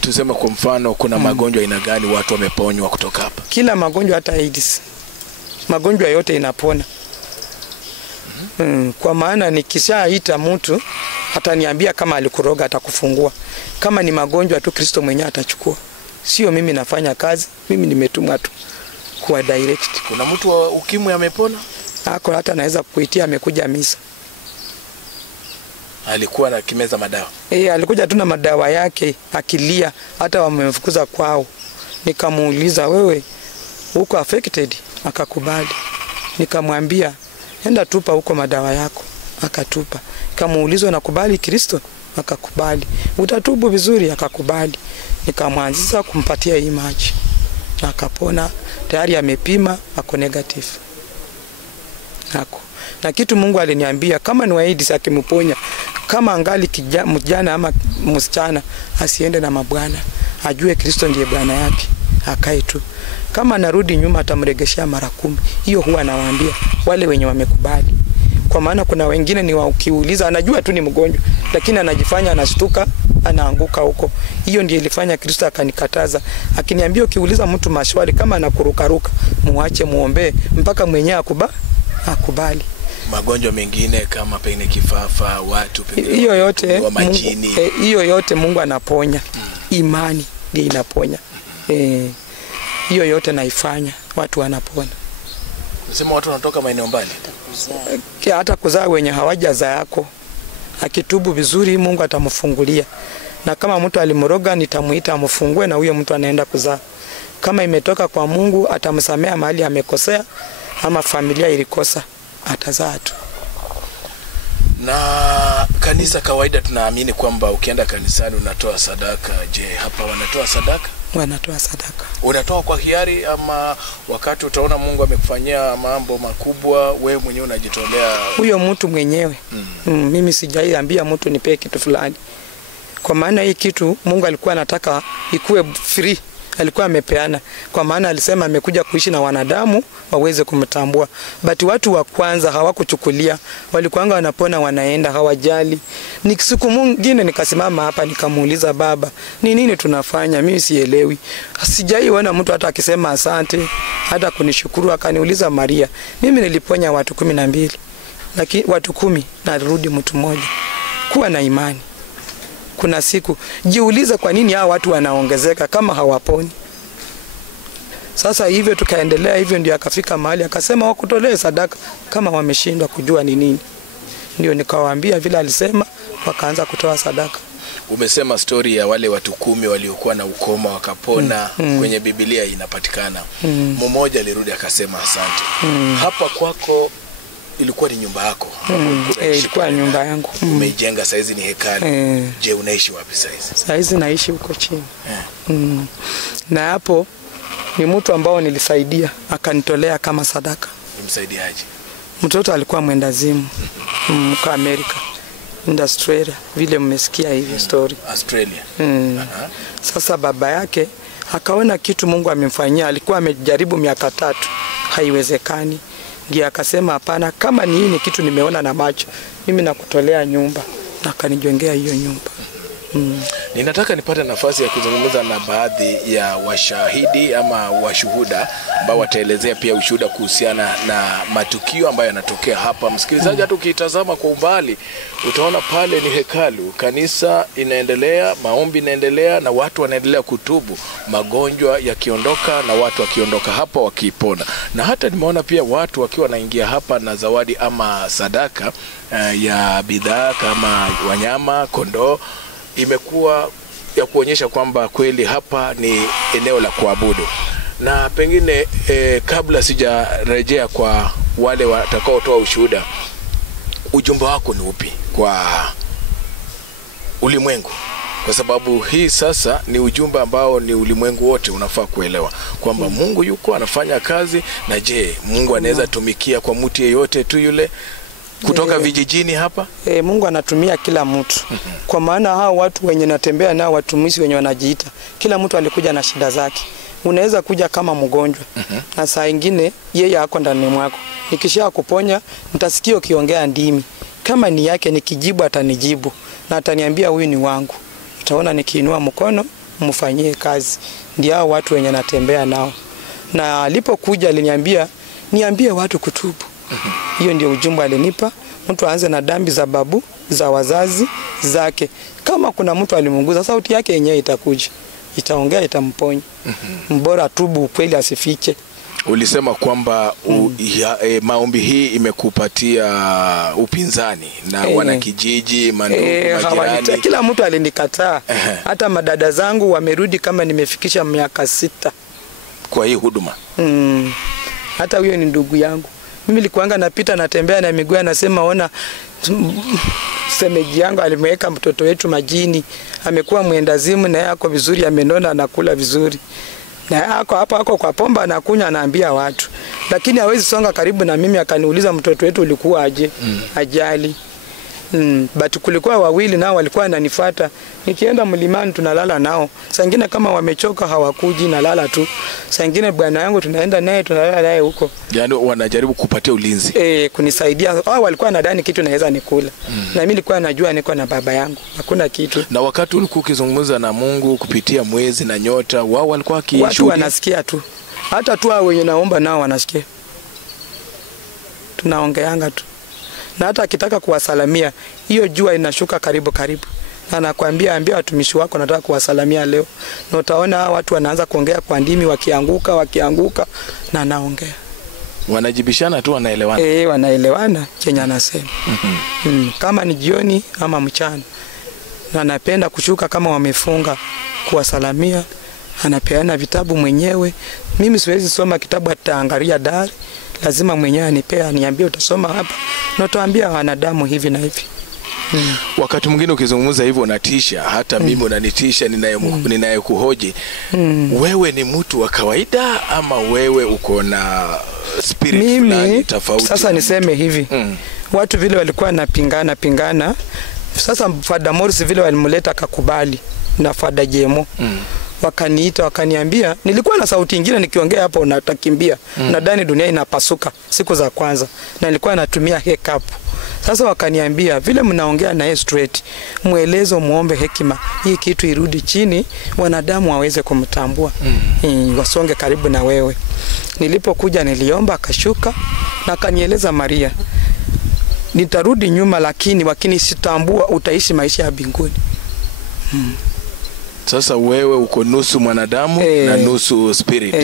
Tuseme kwa mfano kuna magonjwa aina gani watu wameponywa kutoka hapa? Kila magonjwa, hata AIDS. Magonjwa yote inapona. Kwa maana nikishaita mtu ataniambia kama alikuroga, atakufungua. Kama ni magonjwa tu Kristo mwenyewe atachukua. Sio mimi nafanya kazi, mimi nimetumwa tu kwa direct. Kuna mtu wa ukimwi amepona? Hako hata naweza kukuitia amekuja misa. Alikuwa na kimeza madawa. Alikuja tu na madawa yake akilia, hata wamemfukuza kwao. Nikamuuliza wewe uko affected? Akakubali. Nikamwambia enda tupa huko madawa yako. Akatupa. Nikamuuliza nakubali Kristo? Akakubali. Utatubu vizuri? Akakubali. Nikamwanzisha kumpatia hii maji. Akapona, tayari amepima ako negative. Na kitu Mungu aliniambia kama ni AIDS akimponya, kama angali mjana ama msichana, asiende na mabwana, ajue Kristo ndiye bwana yake, akae tu. Kama anarudi nyuma atamregeshia mara 10. Hiyo huwa nawaambia wale wenye wamekubali. Kwa maana kuna wengine ni ukiuliza anajua tu ni mgonjwa, lakini anajifanya anashtuka, anaanguka huko. Hiyo ndiyo ilifanya Kristo akanikataza. Akiniambia ukiuliza mtu maswali kama anakurukaruka, muache muombe mpaka mwenyewe akubali. Magonjwa mengine kama pengine kifafa, watu pengine hiyo yote majini. Hiyo yote Mungu anaponya. Imani ndiyo inaponya. Hiyo yote naifanya, watu wanapona. Unasema watu wanatoka maeneo mbali? Hata kuzaa wenye hawajaza yako. Akitubu vizuri Mungu atamfungulia. Na kama mtu alimroga nitamuita amfungue, na huyo mtu anaenda kuzaa. Kama imetoka kwa Mungu atamsamea mahali amekosea ama familia ilikosa, atazaa tu. Na kanisa kawaida tunaamini kwamba ukienda kanisani unatoa sadaka. Je, hapa wanatoa sadaka? Wanatoa sadaka. Unatoa kwa hiari ama wakati utaona Mungu amekufanyia mambo makubwa wewe mwenyewe unajitolea? Huyo mtu mwenyewe. Mimi sijaiambia mtu nipe kitu fulani. Kwa maana hii kitu Mungu alikuwa anataka ikuwe free. Alikuwa amepeana, kwa maana alisema amekuja kuishi na wanadamu waweze kumtambua. But watu wa kwanza hawakuchukulia, walikuanga wanapona wanaenda, hawajali. Siku mwingine nikasimama hapa nikamuuliza baba, ni nini tunafanya? Mimi sielewi. Sijaiona mtu hata akisema asante, hata kunishukuru. Akaniuliza Maria, mimi niliponya watu 12, lakini watu 10 narudi mtu mmoja. Kuwa na imani. Kuna siku jiulize kwa nini hao watu wanaongezeka kama hawaponi. Sasa hivyo tukaendelea hivyo, ndio akafika mahali akasema wakutolee sadaka kama wameshindwa kujua ni nini. Ndio nikawaambia vile alisema, wakaanza kutoa sadaka. Umesema story ya wale watu 10 waliokuwa na ukoma wakapona. Kwenye Biblia inapatikana. Mmoja alirudi akasema asante. Hapa kwako ilikuwa ni nyumba yako? Ilikuwa nyumba yangu. Umeijenga, saizi ni hekalu. Je, unaishi wapi saizi? Saizi naishi huko chini. Na hapo ni mtu ambao nilisaidia akanitolea kama sadaka. Nimsaidiaje? Mtoto alikuwa mwendazimu kwa Amerika, Australia, vile mmesikia hivi story. Australia. Sasa baba yake akaona kitu Mungu amemfanyia, alikuwa amejaribu miaka 3, haiwezekani. Ndiye akasema hapana, kama ni hii ni kitu nimeona na macho, mimi nakutolea nyumba, na akanijengea hiyo nyumba. Ninataka nipate nafasi ya kuzungumza na baadhi ya washahidi ama washuhuda ambao wataelezea pia ushuhuda kuhusiana na matukio ambayo yanatokea hapa. Msikilizaji, hata ukitazama kwa umbali utaona pale ni hekalu, kanisa inaendelea, maombi inaendelea na watu wanaendelea kutubu, magonjwa yakiondoka na watu wakiondoka hapa wakipona. Na hata nimeona pia watu wakiwa wanaingia hapa na zawadi ama sadaka ya bidhaa kama wanyama, kondoo. Imekuwa ya kuonyesha kwamba kweli hapa ni eneo la kuabudu. Na pengine kabla sijarejea kwa wale watakaotoa ushuhuda, ujumbe wako ni upi kwa ulimwengu? Kwa sababu hii sasa ni ujumbe ambao ni ulimwengu wote unafaa kuelewa kwamba Mungu yuko anafanya kazi. Na je, Mungu anaweza tumikia kwa mtu yeyote tu yule kutoka vijijini hapa? Mungu anatumia kila mtu. Kwa maana hao watu wenye natembea nao, watumishi wenye wanajiita, kila mtu alikuja na shida zake. Unaweza kuja kama mgonjwa na saa nyingine yeye hako ndani mwako. Nikisha kuponya mtasikia ukiongea ndimi. Kama ni yake nikijibu atanijibu na ataniambia huyu ni wangu. Utaona nikiinua mkono mfanyie kazi. Ndio hao watu wenye natembea nao. Na alipokuja aliniambia niambie watu kutubu. Hiyo ndio ujumbe alinipa. Mtu aanze na dhambi za babu, za wazazi zake. Kama kuna mtu alimunguza, sauti yake yenyewe itakuja, itaongea, itamponya. Mbora tubu ukweli, asifiche. Ulisema kwamba maombi hii imekupatia upinzani na wanakijiji, mandugu, majirani. Kila mtu alinikataa. Hata madada zangu wamerudi kama nimefikisha miaka 6 kwa hii huduma. Hata huyo ni ndugu yangu. Mimi nilikuanga napita natembea na miguu, anasema ona semeji yangu alimweka mtoto wetu majini, amekuwa mwendazimu na yako vizuri, amenona, anakula vizuri. Na yako hapa kwa pomba anakunywa, anaambia watu. Lakini hawezi songa karibu na mimi akaniuliza mtoto wetu ulikuwa aje? Ajali. But kulikuwa wawili nao walikuwa wananifuata. Nikienda mlimani tunalala nao. Saa nyingine kama wamechoka hawakuji, nalala tu. Saa nyingine bwana yangu tunaenda naye, tunalala naye huko. Yaani wanajaribu kupatia ulinzi. Kunisaidia. Walikuwa nadhani kitu naweza nikula. Na mimi nilikuwa najua niko na baba yangu. Hakuna kitu. Na wakati ulikuwa ukizungumza na Mungu kupitia mwezi na nyota, wao walikuwa wakishuhudia? Watu wanasikia tu. Hata tu hao wenye naomba nao wanasikia. Tunaongeanga tu. Na hata akitaka kuwasalamia, hiyo jua inashuka karibu. Na anakuambia ambia watumishi wako nataka kuwasalamia leo. Na utaona watu wanaanza kuongea kwa ndimi, wakianguka na anaongea. Wanajibishana tu, wanaelewana. Wanaelewana chenye anasema. Kama ni jioni ama mchana. Na anapenda kushuka kama wamefunga kuwasalamia. Anapeana vitabu mwenyewe. Mimi siwezi soma kitabu ataangalia dari. Lazima mwenyewe anipea, niambie utasoma hapa. Na utaambia wanadamu hivi na hivi. Wakati mwingine ukizungumza hivyo unatisha, hata mimi unanitisha ninayekuhoji. Wewe ni mtu wa kawaida ama wewe uko na spirit fulani tofauti? Sasa niseme hivi. Watu vile walikuwa napingana. Sasa Father Morris vile walimleta akakubali na Father Jemo. Wakaniita wakaniambia, nilikuwa na sauti nyingine nikiongea hapo unatakimbia. Nadhani dunia inapasuka siku za kwanza. Na nilikuwa natumia hiccup. Sasa wakaniambia vile mnaongea na straight, muelezo muombe hekima. Hii kitu irudi chini, wanadamu waweze kumtambua. Wasonge karibu na wewe. Nilipokuja niliomba akashuka na akanieleza Maria, nitarudi nyuma lakini wakinisitambua utaishi maisha ya mbinguni. Sasa wewe uko nusu mwanadamu na nusu spirit.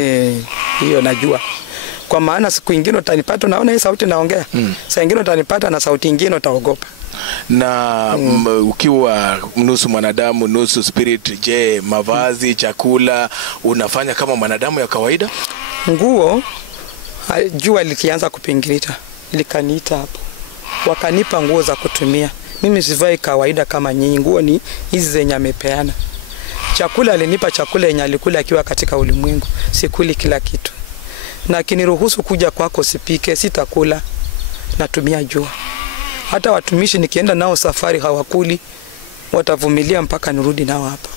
Hiyo najua. Kwa maana siku nyingine utanipata naona hii sauti naongea. Saa nyingine utanipata na sauti nyingine utaogopa. Na ukiwa nusu mwanadamu nusu spirit, je, mavazi, chakula unafanya kama mwanadamu ya kawaida? Nguo jua likianza kupingilita likaniita hapo, wakanipa nguo za kutumia. Mimi sivai kawaida kama nyinyi, nguo ni hizi zenye amepeana. Chakula alinipa chakula yenye alikula akiwa katika ulimwengu, sikuli kila kitu. Na akiniruhusu kuja kwako sipike, sitakula, natumia jua. Hata watumishi nikienda nao safari hawakuli, watavumilia mpaka nirudi nao hapa.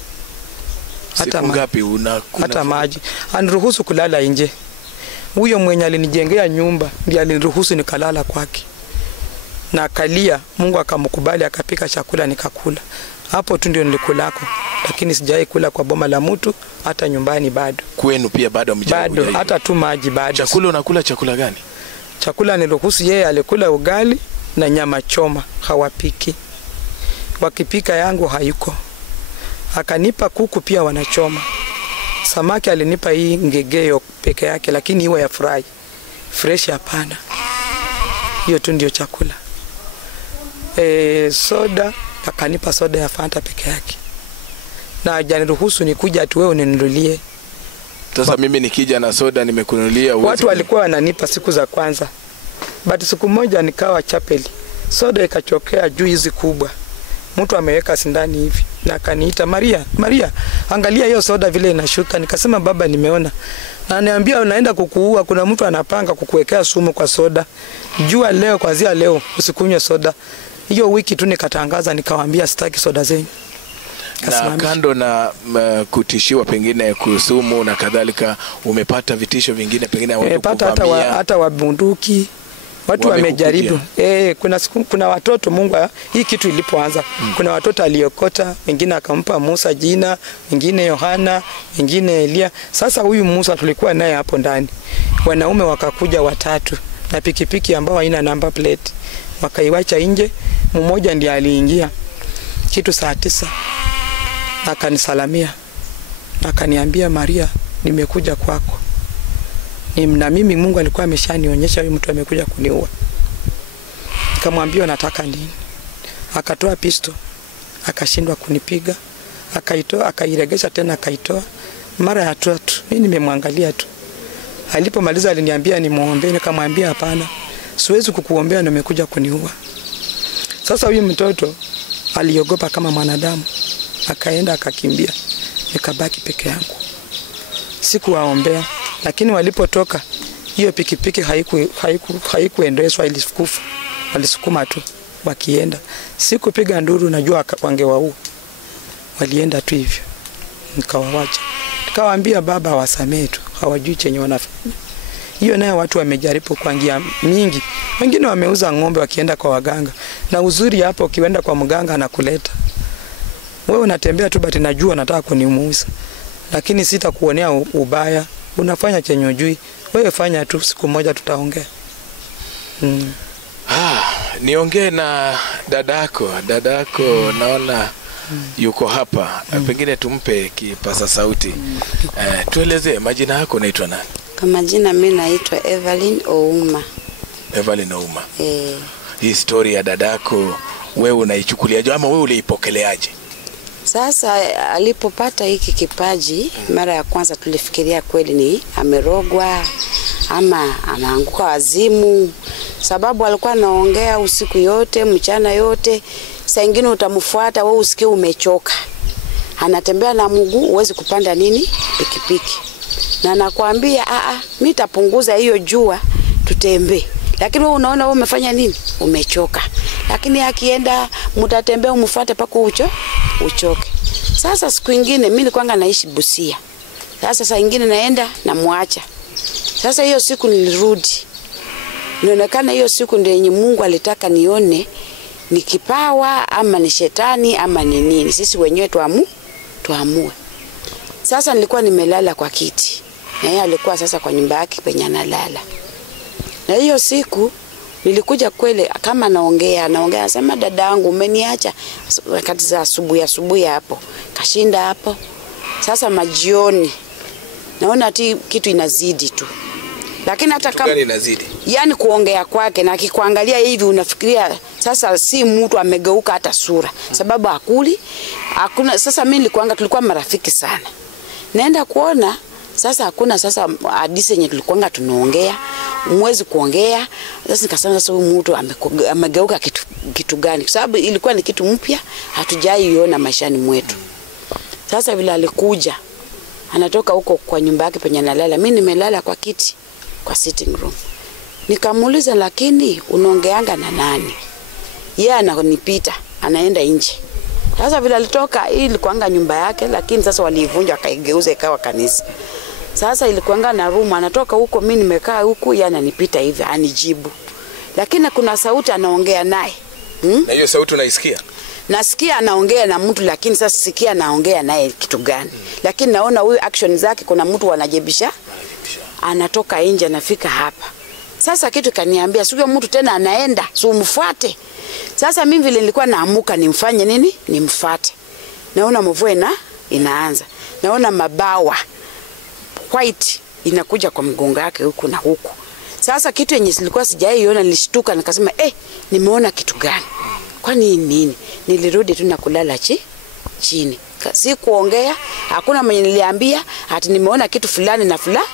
Siku ngapi unakula? Hata maji. Aniruhusu kulala nje. Huyo mwenye alinijengea nyumba ndiye aliniruhusu nikalala kwake. Na akalia, Mungu akamkubali, akapika chakula nikakula. Hapo tu ndio nilikulako, lakini sijai kula kwa boma la mtu, hata nyumbani bado. Kwenu pia bado Bado, hata tu maji bado. Chakula unakula chakula gani? Chakula niruhusu yeye alikula ugali na nyama choma, hawapiki. Wakipika yangu hayuko. Akanipa kuku pia wanachoma. Samaki alinipa hii ngegeo peke yake, lakini iwe ya fry. Fresh hapana. Hiyo tu ndio chakula. Soda, akanipa soda ya Fanta peke yake. Na hajaniruhusu nikuja ati wewe uninunulie. Sasa mimi nikija na soda nimekununulia uwezi. Watu walikuwa wananipa siku za kwanza. But siku moja nikawa chapeli. Soda ikachokea juu hizi kubwa. Mtu ameweka sindani hivi na akaniita, Maria, angalia hiyo soda vile inashuka. Nikasema baba, nimeona. Na ananiambia unaenda kukuua, kuna mtu anapanga kukuwekea sumu kwa soda. Jua leo, kuanzia leo usikunywe soda. Hiyo wiki tu nikatangaza, nikawaambia sitaki soda zenu. Na kando na kutishiwa pengine kusumu na kadhalika, umepata vitisho vingine pengine watu kuvamia? Hata wabunduki. Watu wamejaribu. Kuna watoto Mungu hii kitu ilipoanza. Kuna watoto aliokota, wengine akampa Musa jina, wengine Yohana, wengine Elia. Sasa huyu Musa tulikuwa naye hapo ndani. Wanaume wakakuja 3 na pikipiki ambao haina number plate. Wakaiwacha nje, mmoja ndiye aliingia. Kitu saa 9. Akanisalamia. Akaniambia, Maria, nimekuja kwako. Na mimi Mungu alikuwa ameshanionyesha huyu mtu amekuja kuniua. Nikamwambia nataka nini? Akatoa pisto. Akashindwa kunipiga. Akaitoa, akairegesha tena akaitoa. Mara ya 3, mimi nimemwangalia tu. Alipomaliza aliniambia nimuombe, nikamwambia hapana. Siwezi kukuombea na umekuja kuniua. Sasa huyu mtoto aliogopa kama mwanadamu. Akaenda akakimbia. Nikabaki peke yangu. Sikuwaombea. Lakini walipotoka hiyo pikipiki haikuendeshwa, ilikufa. Walisukuma tu wakienda. Sikupiga nduru, najua wangewaua. Walienda tu hivyo. Nikawawacha. Nikawaambia baba wasamee tu, hawajui chenye wanafanya. Hiyo nayo watu wamejaribu kwa njia mingi. Wengine wameuza ng'ombe wakienda kwa waganga. Na uzuri hapo ukienda kwa mganga anakuleta. Wewe unatembea tu bati najua nataka kunimuuza. Lakini sitakuonea ubaya. Unafanya chenye hujui. Wewe fanya tu, siku moja tutaongea. Niongee na dadako. Naona yuko hapa. Pengine tumpe kipasa sauti. Tueleze majina yako, unaitwa nani? Kwa majina mimi naitwa Evelyn Ouma. Evelyn Ouma. Hii story ya dadako wewe unaichukuliaje ama wewe uliipokeleaje? Sasa alipopata hiki kipaji mara ya kwanza tulifikiria kweli ni amerogwa ama anaanguka wazimu, sababu alikuwa anaongea usiku yote, mchana yote. Saa nyingine utamfuata wewe usikie umechoka. Anatembea na mguu, uwezi kupanda nini? Pikipiki. Na nakwambia mimi nitapunguza hiyo jua tutembee. Lakini wewe unaona wewe umefanya nini? Umechoka. Lakini akienda mtatembea umfuate paka uchoke. Sasa siku nyingine mimi nilikuwa naishi Busia. Sasa saa nyingine naenda na muacha. Sasa hiyo siku nilirudi. Inaonekana hiyo siku ndio yenye Mungu alitaka nione ni kipawa ama ni shetani ama ni nini. Sisi wenyewe tuamue. Sasa nilikuwa nimelala kwa kiti. Na yeye alikuwa sasa kwa nyumba yake penye analala. Na hiyo siku nilikuja kweli kama anaongea anasema dadangu umeniacha wakati za asubuhi hapo. Kashinda hapo. Sasa majioni naona ati kitu inazidi tu. Lakini hata kama inazidi. Yaani kuongea kwake na akikuangalia hivi unafikiria sasa si mtu amegeuka hata sura. Sababu hakuna sasa mimi tulikuwa marafiki sana. Naenda kuona sasa hakuna sasa hadithi yenye tulikuwa tunaongea. mwezi kuongea. Sasa nikasema sasa huyu mtu amegeuka kitu gani? Kwa sababu ilikuwa ni kitu mpya, hatujaiona maishani mwetu. Sasa vile alikuja, anatoka huko kwa nyumba yake penye analala. Mimi nimelala kwa kiti kwa sitting room. Nikamuuliza, lakini unaongeanga na nani? Yeye ananipita, anaenda nje. Sasa vile alitoka, hii ilikuanga nyumba yake, lakini sasa waliivunja akaigeuza ikawa kanisa. Sasa ilikuanga na room, anatoka huko, mimi nimekaa huku, yeye ananipita hivi, anijibu. Lakini kuna sauti anaongea naye. Na hiyo sauti unaisikia? Nasikia anaongea na mtu, lakini sasa sikia anaongea naye kitu gani. Lakini naona huyu action zake kuna mtu wanajebisha. Anatoka nje anafika hapa. Sasa kitu kaniambia, sio mtu tena anaenda, si umfuate. Sasa mimi vile nilikuwa naamuka nimfanye nini? Nimfuate. Naona mvua inaanza. Naona mabawa white inakuja kwa mgongo wake huku na huku. Sasa kitu yenye nilikuwa sijaiona, nilishtuka nikasema nimeona kitu gani? Kwani nini? Nilirudi tu na kulala chini. Si kuongea, hakuna mwenye niliambia ati nimeona kitu fulani na fulani.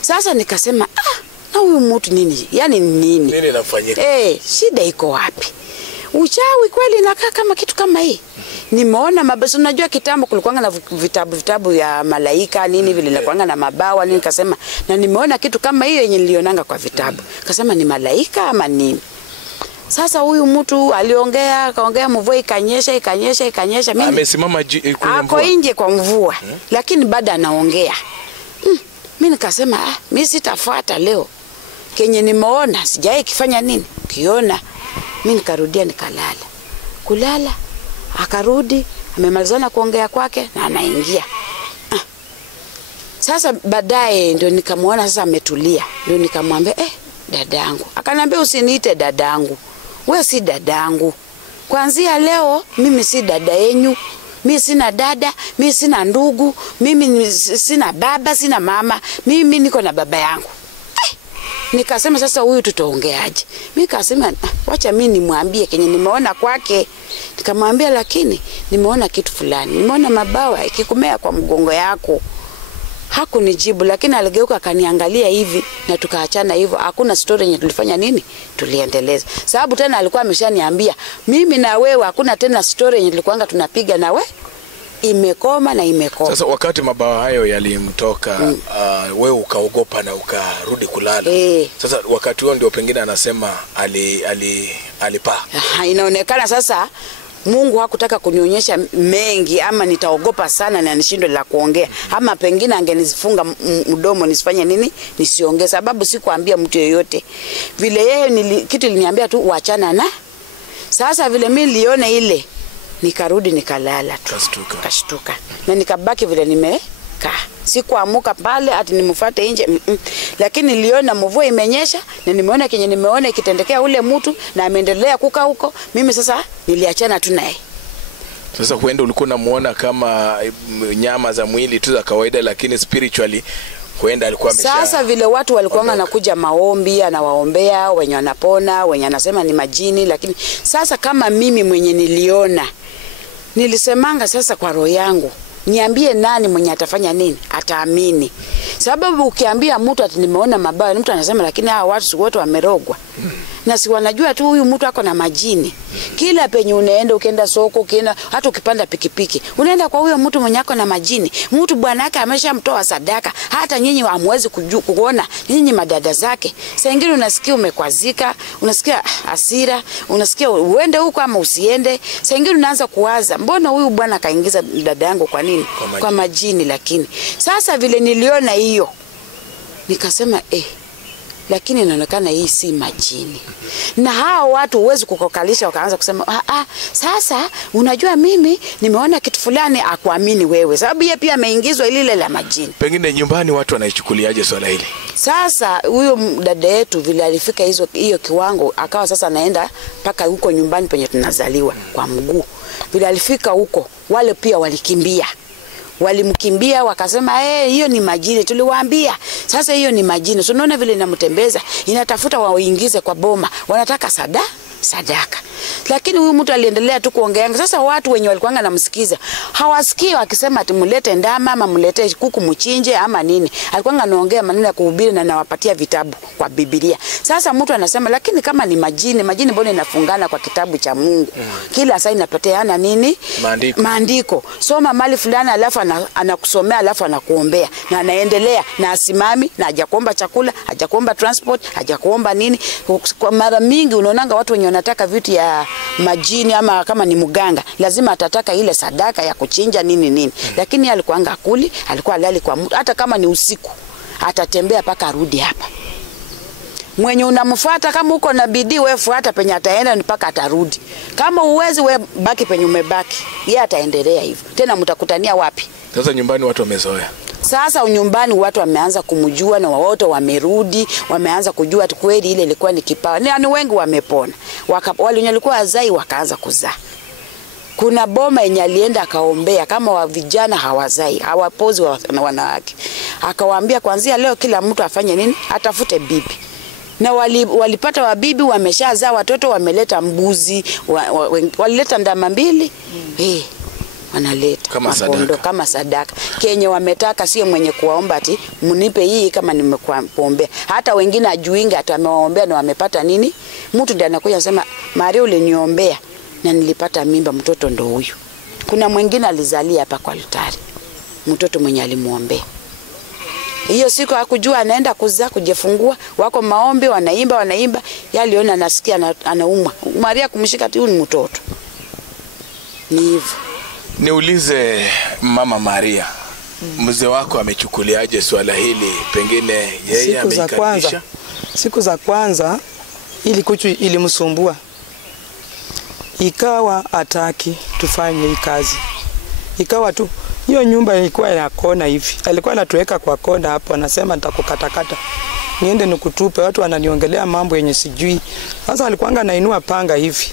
Sasa nikasema na huyu mtu nini? Yaani nini? Nini inafanyika? Shida iko wapi? Uchawi kweli inakaa kama kitu kama hii. Nimeona mabasi, unajua kitambo kulikuwa na vitabu ya malaika nini vile ilikuwa na mabawa nini, nikasema na nimeona kitu kama hiyo yenye nilionanga kwa vitabu. Nikasema ni malaika ama nini? Sasa huyu mtu aliongea, kaongea, mvua ikanyesha. Mimi amesimama ako nje kwa mvua, lakini bado anaongea. Mimi nikasema mimi sitafuata leo. Kenye nimeona sijai kifanya nini? Kiona. Mimi nikarudia nikalala. Kulala akarudi, amemalizana kuongea kwake na anaingia. Sasa baadaye ndio nikamwona sasa ametulia. Ndio nikamwambia dadangu. Akaniambia usiniite dadangu. Wewe si dadangu. Kuanzia leo mimi si dada yenu. Mimi sina dada, mimi sina ndugu, mimi sina baba, sina mama. Mimi niko na baba yangu. Nikasema sasa huyu tutaongeaje? Mimi nikasema wacha mimi nimwambie kenye nimeona kwake. Nikamwambia lakini nimeona kitu fulani. Nimeona mabawa ikikumea kwa mgongo yako. Hakunijibu, lakini aligeuka akaniangalia hivi na tukaachana hivyo. Hakuna story yenye tulifanya nini? Tuliendeleza. Sababu tena alikuwa ameshaniambia, mimi na wewe hakuna tena story yenye tulikuanga tunapiga na wewe. Imekoma na imekoma. Sasa wakati mabawa hayo yalimtoka, wewe ukaogopa na ukarudi kulala. Sasa wakati huo ndio pengine anasema alipaa. Inaonekana sasa Mungu hakutaka kunionyesha mengi, ama nitaogopa sana na nishindwe la kuongea, ama pengine angenifunga mdomo nisifanye nini, nisiongee, sababu sikuambia mtu yeyote. Vile yeye kitu iliniambia tu uachana na. Sasa vile mimi niliona ile, nikarudi nikalala tu. Kashtuka. Na nikabaki vile nimekaa. Sikuamuka pale ati nimfuate nje. Lakini niliona mvua imenyesha na nimeona kenye nimeona ikitendekea ule mtu na ameendelea kukaa huko. Mimi sasa niliachana tu naye. Sasa huenda ulikuwa unamuona kama nyama za mwili tu za kawaida, lakini spiritually huenda alikuwa amesha. Sasa vile watu walikuwa wanakuja maombi, anawaombea, wenye wanapona, wenye anasema ni majini, lakini sasa kama mimi mwenye niliona, nilisemanga sasa kwa roho yangu, niambie nani mwenye atafanya nini? Ataamini. Sababu ukiambia mtu ati nimeona mabaya, mtu anasema lakini hawa watu wote wamerogwa. Na si wanajua tu huyu mtu ako na majini. Kila penye unaenda, ukienda soko, ukienda hata ukipanda pikipiki, unaenda kwa huyo mtu mwenye ako na majini. Mtu bwana yake ameshamtoa sadaka, hata nyinyi hamwezi kuona, nyinyi madada zake. Saa nyingine unasikia umekwazika, unasikia hasira, unasikia uende huko ama usiende. Saa nyingine unaanza kuwaza, mbona huyu bwana kaingiza dada yangu kwa nini? Kwa majini. Lakini sasa vile niliona hiyo, nikasema lakini inaonekana hii si majini. Na hao watu huwezi kukokalisha wakaanza kusema sasa unajua mimi nimeona kitu fulani, akuamini wewe, sababu yeye pia ameingizwa ile la majini. Pengine nyumbani watu wanaichukuliaje swala hili? Sasa huyo dada yetu vile alifika hiyo kiwango, akawa sasa anaenda paka huko nyumbani penye tunazaliwa kwa mguu. Vile alifika huko, wale pia walikimbia. Walimkimbia wakasema hiyo ni majini. Tuliwaambia sasa hiyo ni majini. So unaona vile inamtembeza, inatafuta waingize kwa boma, wanataka sadaka. Lakini huyu mtu aliendelea tu kuongea. Sasa watu wenye walikuwa wanamsikiza hawasikii akisema ati mulete ndama ama mulete kuku mchinje ama nini. Alikuwa anaongea maneno ya kuhubiri na nawapatia vitabu kwa Biblia. Sasa mtu anasema lakini kama ni majini mbona inafungana kwa kitabu cha Mungu? Kila saa inapoteana nini? Maandiko. Soma mali fulani alafu anakusomea alafu anakuombea na anaendelea na asimami na hajakuomba chakula, hajakuomba transport, hajakuomba nini. Kwa mara mingi unaonanga watu wenye wanataka vitu ya majini ama kama ni mganga lazima atataka ile sadaka ya kuchinja nini. Lakini alikuwa angakuli, alikuwa alali kwa mtu hata kama ni usiku atatembea paka arudi hapa. Mwenye unamfuata kama uko na bidii wewe fuata penye ataenda mpaka atarudi. Kama uwezi wewe baki penye umebaki. Yeye ataendelea hivyo. Tena mtakutania wapi? Sasa nyumbani watu wamezoea. Sasa nyumbani watu wameanza kumjua na wote wamerudi, wameanza kujua kweli ile ilikuwa ni kipawa. Ni wengi wamepona. Wale wenye walikuwa wazai wakaanza kuzaa. Kuna boma yenye alienda akaombea kama wa vijana hawazai, hawapozi wanawake. Akawaambia kuanzia leo kila mtu afanye nini? Atafute bibi. Na walipata wabibi wameshazaa watoto, wameleta mbuzi, walileta ndama 2. Wanaleta kama sadaka. Kenye wametaka sio mwenye kuwaomba ati mnipe hii kama nimekuombea. Hata wengine ajuinga hata amewaombea na wamepata nini? Mtu ndiye anakuja anasema Maria uliniombea na nilipata mimba, mtoto ndo huyu. Kuna mwingine alizalia hapa kwa altari. Mtoto mwenye alimuombea. Hiyo siku hakujua anaenda kuzaa kujifungua, wako maombi wanaimba, yaliona anasikia anaumwa. Maria kumshika tu ni mtoto. Ni hivyo. Niulize Mama Maria, mzee wako amechukuliaje swala hili? Pengine yeye amekaribisha? Siku za kwanza ili kuchu ilimsumbua. Ikawa ataki tufanye hii kazi. Ikawa tu hiyo nyumba ilikuwa ya kona hivi. Alikuwa anatuweka kwa kona hapo, anasema nitakukatakata. Niende nikutupe, watu wananiongelea mambo yenye sijui. Sasa alikuwa anainua panga hivi.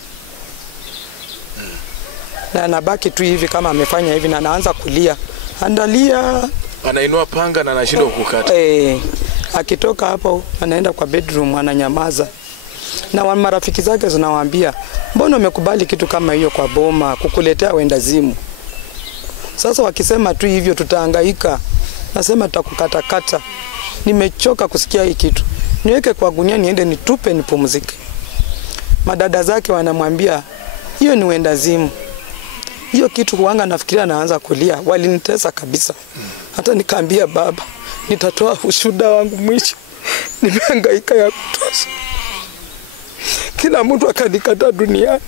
Na anabaki tu hivi kama amefanya hivi na anaanza kulia. Andalia. Anainua panga na anashindwa kukata. Akitoka hapo anaenda kwa bedroom ananyamaza. Na marafiki zake zinawaambia, "Mbona umekubali kitu kama hiyo kwa boma kukuletea wendazimu?" Sasa wakisema tu hivyo tutahangaika. Nasema tutakukatakata. Nimechoka kusikia hii kitu. Niweke kwa gunia niende nitupe nipumzike. Madada zake wanamwambia, "Hiyo ni wendazimu." Hiyo kitu huanga nafikiria naanza kulia. Walinitesa kabisa. Hata nikaambia baba, nitatoa ushuhuda wangu mwisho. Nimehangaika ya kutosha. Kila mtu akanikata duniani.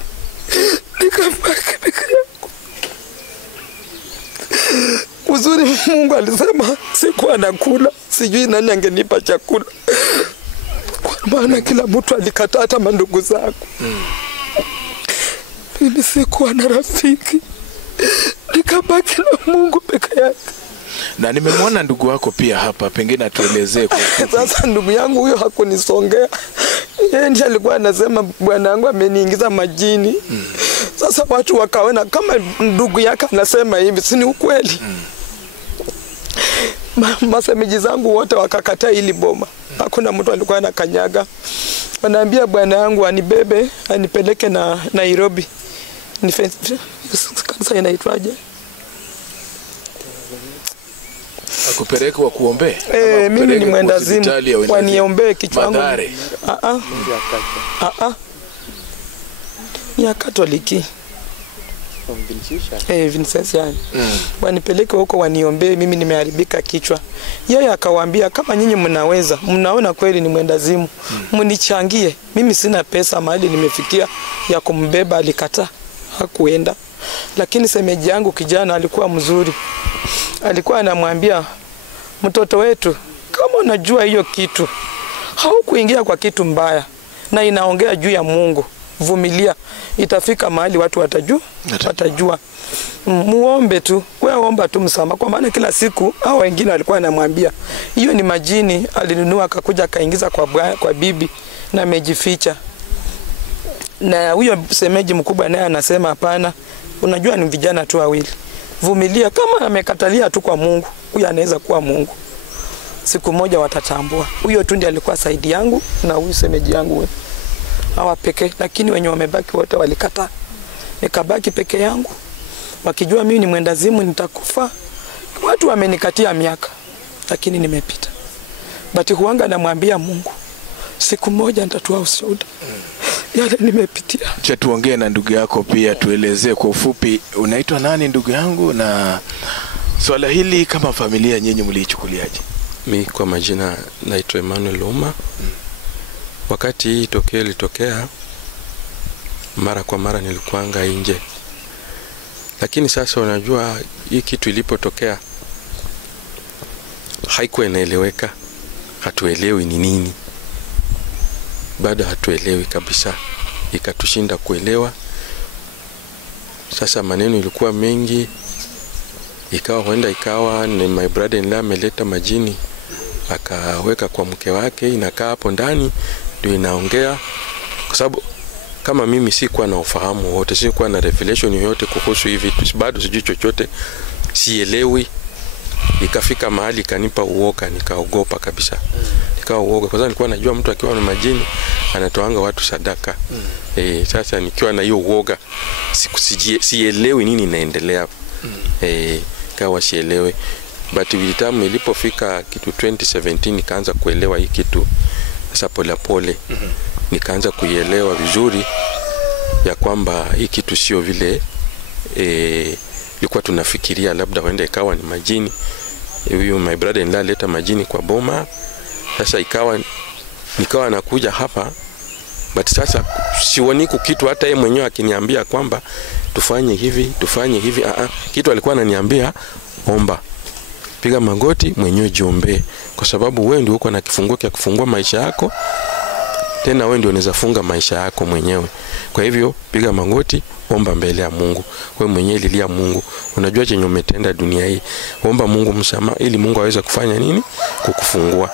Nikabaki peke yangu. Uzuri Mungu alisema sikuwa nakula, sijui nani angenipa chakula. Kwa maana kila mtu alikataa, hata mandugu zangu. Mimi sikuwa na rafiki. Nikabaki na Mungu peke yake. Na nimemwona ndugu wako pia hapa, pengine atuelezee kwa Sasa ndugu yangu huyo hakunisongea. Yeye ndiye alikuwa anasema bwana wangu ameniingiza majini. Sasa watu wakaona kama ndugu yake anasema hivi, si ni ukweli? Masemeji zangu wote wakakataa ili boma. Hakuna mtu alikuwa anakanyaga. Wanaambia bwana wangu anibebe, anipeleke na Nairobi. Kanisa inaitwaje? Akupeleke wa kuombea? Mimi ni mwendazimu. Waniombee kichwa changu. Ya Katoliki. Vincent yani. Wanipeleke huko waniombee, mimi nimeharibika kichwa. Yeye akawaambia kama nyinyi mnaweza, mnaona kweli ni mwendazimu, mnichangie. Mimi sina pesa mahali nimefikia ya kumbeba, alikataa. Hakuenda. Lakini semeji yangu kijana alikuwa mzuri. Alikuwa anamwambia mtoto wetu, kama unajua hiyo kitu, haukuingia kwa kitu mbaya na inaongea juu ya Mungu, vumilia, itafika mahali watu watajua. Muombe tu, wewe omba tu msamaha, kwa maana kila siku hao wengine walikuwa anamwambia hiyo ni majini, alinunua akakuja akaingiza kwa bibi na amejificha. Na huyo semeji mkubwa naye anasema hapana, unajua ni vijana tu wawili. Vumilia, kama amekatalia tu kwa Mungu, huyo anaweza kuwa Mungu. Siku moja watatambua. Huyo tu ndiye alikuwa saidi yangu na huyu semeji yangu. hawa pekee, lakini wenye wamebaki wote walikataa. Nikabaki peke yangu, wakijua mimi ni mwendazimu nitakufa. Watu wamenikatia miaka, lakini nimepita. Bati huanga namwambia Mungu, siku moja nitatoa ushuhuda yale nimepitia. Acha tuongee na ndugu yako pia, tuelezee kwa ufupi unaitwa nani ndugu yangu, na swala hili kama familia nyinyi mliichukuliaje? Mi kwa majina naitwa Emmanuel Uma. Wakati hii tokeo litokea, mara kwa mara nilikuanga nje. Lakini sasa unajua hii kitu ilipotokea haikuwa inaeleweka. Hatuelewi ni nini. Bado hatuelewi kabisa. Ikatushinda kuelewa. Sasa maneno ilikuwa mengi. Ikawa ni my brother-in-law ameleta majini akaweka kwa mke wake, inakaa hapo ndani ndio inaongea, kwa sababu kama mimi sikuwa na ufahamu wote, sikuwa na revelation yoyote kuhusu hivi, bado sijui chochote, sielewi. Ikafika mahali kanipa uoga, nikaogopa kabisa. Nikaogopa kwa sababu nilikuwa najua mtu akiwa na majini anatoanga watu sadaka. Sasa nikiwa na hiyo uoga, sielewi nini inaendelea. Kawa sielewe. But vilitamu ilipofika kitu 2017 nikaanza kuelewa hii kitu. Sasa pole pole nikaanza kuielewa vizuri ya kwamba hii kitu sio vile ilikuwa tunafikiria, labda wende ikawa ni majini. Huyu my brother-in-law aleta majini kwa boma. Sasa nikawa nakuja hapa, but sasa sioni kitu, hata yeye mwenyewe akiniambia kwamba tufanye hivi. Kitu alikuwa ananiambia, omba, piga magoti, mwenyewe jiombe, kwa sababu wewe ndio uko na kifunguo cha kufungua maisha yako, tena wewe ndio unaweza funga maisha yako mwenyewe. Kwa hivyo piga magoti, omba mbele ya Mungu. Wewe mwenyewe lilia Mungu, unajua chenye umetenda dunia hii, omba Mungu msamaha ili Mungu aweze kufanya nini? Kukufungua.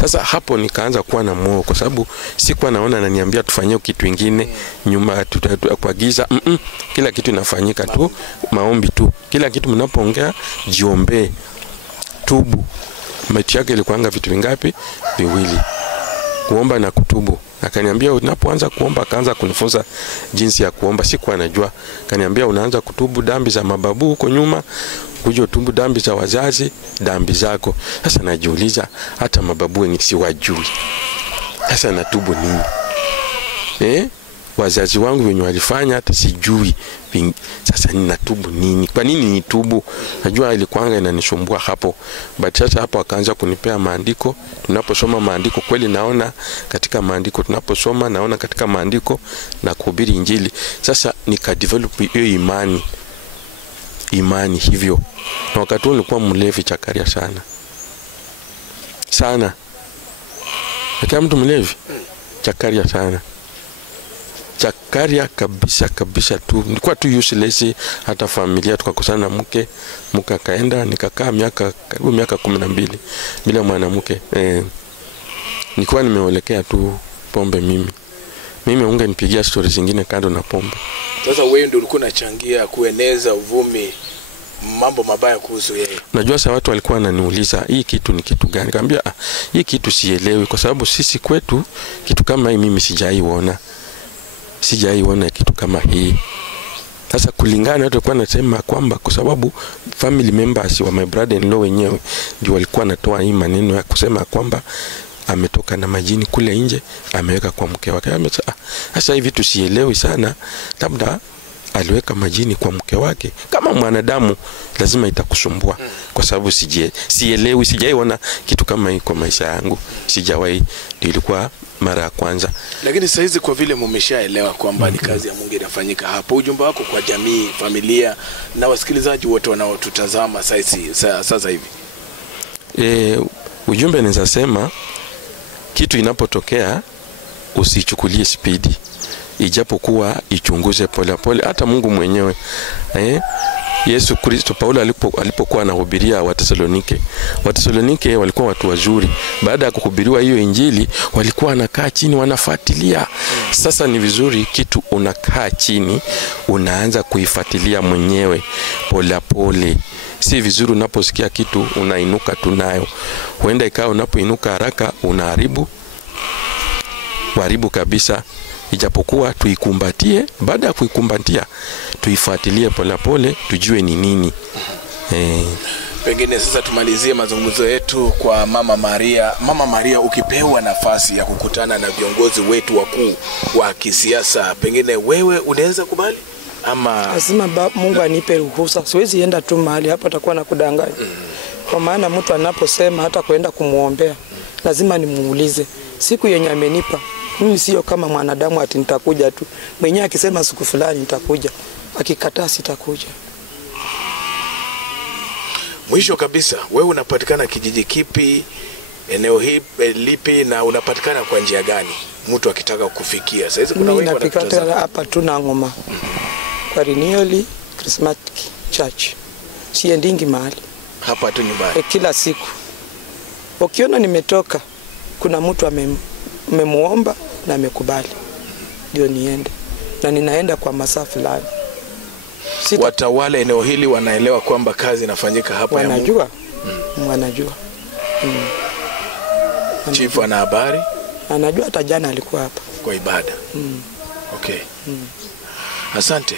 Sasa hapo nikaanza kuwa na moyo, kwa sababu sikuwa naona ananiambia tufanyie kitu kingine nyuma kuagiza. Kila kitu inafanyika tu maombi tu. Kila kitu mnapoongea jiombe, tubu. Maisha yake ilikuanga vitu vingapi? Viwili. Kuomba na kutubu. Akaniambia unapoanza kuomba, akaanza kunifunza jinsi ya kuomba. Sikuwa najua. Akaniambia unaanza kutubu dhambi za mababu huko nyuma, kuja tubu dhambi za wazazi, dhambi zako. Sasa najiuliza, hata mababu wengi siwajui. Sasa natubu nini? Wazazi wangu wenye walifanya hata sijui. Sasa ninatubu nini? Kwa nini nitubu? Najua ilikuanga inanisumbua hapo. But sasa hapo akaanza kunipea maandiko. Tunaposoma maandiko kweli naona katika maandiko, tunaposoma naona katika maandiko na kuhubiri injili. Sasa nikadevelop hiyo imani hivyo. Na wakati huo nilikuwa mlevi chakaria sana. Kama mtu mlevi chakaria sana. Chakaria kabisa tu. Nilikuwa tu useless, hata familia tukakosana na mke akaenda, nikakaa karibu miaka 12 bila mwanamke. Nilikuwa nimeelekea tu pombe mimi ungenipigia story zingine kando na pombe. Sasa wewe ndio ulikuwa unachangia kueneza uvumi, mambo mabaya kuhusu yeye. Najua sasa watu walikuwa wananiuliza hii kitu ni kitu gani? Nikamwambia hii kitu sielewi, kwa sababu sisi kwetu kitu kama hii mimi sijaiona kitu kama hii. Sasa kulingana watu walikuwa wanasema kwamba kwa sababu family members wa my brother-in-law wenyewe ndio walikuwa wanatoa hii maneno ya kusema kwamba ametoka na majini kule nje, ameweka kwa mke wake. Sasa hivi tusielewi sana, labda aliweka majini kwa mke wake. Kama mwanadamu lazima itakusumbua, kwa sababu sielewi, sijaiona kitu kama hii kwa maisha yangu. Sijawahi, ndio ilikuwa mara ya kwanza. Lakini sasa hizi kwa vile mmeshaelewa kwamba ni kazi ya Mungu inafanyika hapo, ujumbe wako kwa jamii, familia na wasikilizaji wote wanaotutazama sasa hivi? Ujumbe naweza sema, kitu inapotokea usichukulie spidi, ijapokuwa ichunguze pole pole. Hata Mungu mwenyewe Yesu Kristo, Paulo alipokuwa anahubiria Watesalonike walikuwa watu wazuri. Baada ya kuhubiriwa hiyo injili, walikuwa wanakaa chini wanafuatilia. Sasa ni vizuri kitu unakaa chini, unaanza kuifuatilia mwenyewe pole pole. Si vizuri unaposikia kitu unainuka tunayo. Huenda ikawa unapoinuka haraka unaharibu kabisa ijapokuwa tuikumbatie. Baada ya kuikumbatia, tuifuatilie polepole, tujue ni nini. Pengine sasa tumalizie mazungumzo yetu kwa Mama Maria. Mama Maria, ukipewa nafasi ya kukutana na viongozi wetu wakuu wa kisiasa, pengine wewe unaweza kubali ama lazima Mungu anipe ruhusa? Siwezi enda tu mahali hapo atakuwa na kudanganya. Kwa maana mtu anaposema hata kuenda kumuombea, lazima nimuulize siku yenye amenipa. Mimi sio kama mwanadamu ati nitakuja tu. Mwenyewe akisema siku fulani nitakuja, akikataa sitakuja. Mwisho kabisa, wewe unapatikana kijiji kipi, eneo lipi, na unapatikana kwa njia gani mtu akitaka kufikia? Sasa hizi kuna wengi wanapikata hapa tu Nangoma. Kwa Renewal Charismatic Church. Siendingi mahali. Hapa tu nyumbani. Kila siku. Ukiona nimetoka, kuna mtu amemuomba na amekubali, ndio niende. Na ninaenda kwa masaa fulani. Watawala eneo hili wanaelewa kwamba kazi inafanyika hapa? Wanajua. Wanajua. Chief ana habari? Anajua, hata jana alikuwa hapa kwa ibada. Okay. Asante.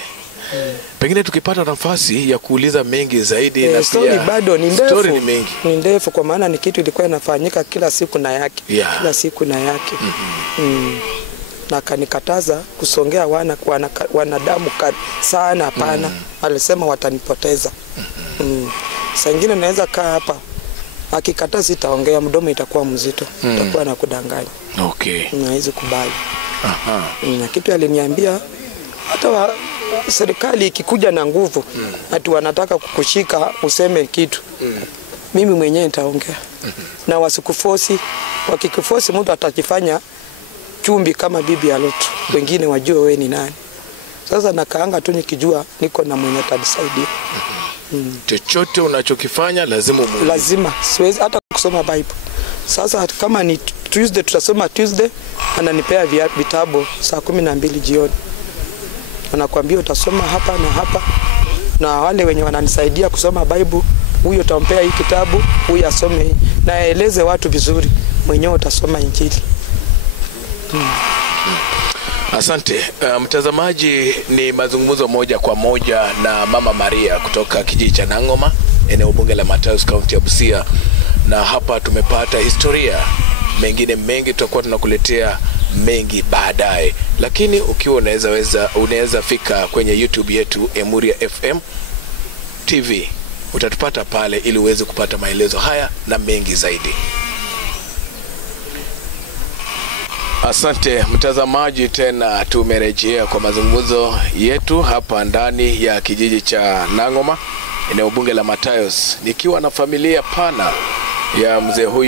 Pengine tukipata nafasi ya kuuliza mengi zaidi, na story bado ni ndefu. Story ni mengi. Ni ndefu kwa maana ni kitu ilikuwa inafanyika kila siku na yake. Kila siku na yake. Na kanikataza kusongea wanadamu sana, hapana. Alisema watanipoteza. Saa nyingine naweza kaa hapa, akikataa sitaongea, mdomo itakuwa mzito, itakuwa na kudanganya. Okay. Haiwezi kubali. Na kitu aliniambia, hata serikali ikikuja na nguvu ati wanataka kukushika useme kitu, mimi mwenyewe nitaongea. Na wasikufosi. Wakikufosi mtu atajifanya chumbi kama bibi ya Lot. Wengine wajue wewe ni nani. Sasa nakaanga tu nikijua niko na mwenye atanisaidia. Chochote unachokifanya lazima umuone. Lazima. Siwezi hata kusoma Bible. Sasa kama ni Tuesday tutasoma Tuesday, ananipea vitabu saa 12 jioni. Anakuambia utasoma hapa na hapa, na wale wenye wananisaidia kusoma Bible, huyo utampea hii kitabu, huyo asome hii. Naeleze watu vizuri, mwenyewe utasoma Injili. Asante. Mtazamaji, ni mazungumzo moja kwa moja na Mama Maria kutoka kijiji cha Nangoma, eneo bunge la Matayos, kaunti ya Busia. Na hapa tumepata historia. Mengine mengi tutakuwa tunakuletea mengi baadaye. Lakini ukiwa unaweza fika kwenye YouTube yetu Emuria FM TV. Utatupata pale ili uweze kupata maelezo haya na mengi zaidi. Asante mtazamaji, tena tumerejea kwa mazungumzo yetu hapa ndani ya kijiji cha Nangoma, eneo bunge la Matayos, nikiwa na familia pana ya mzee huyu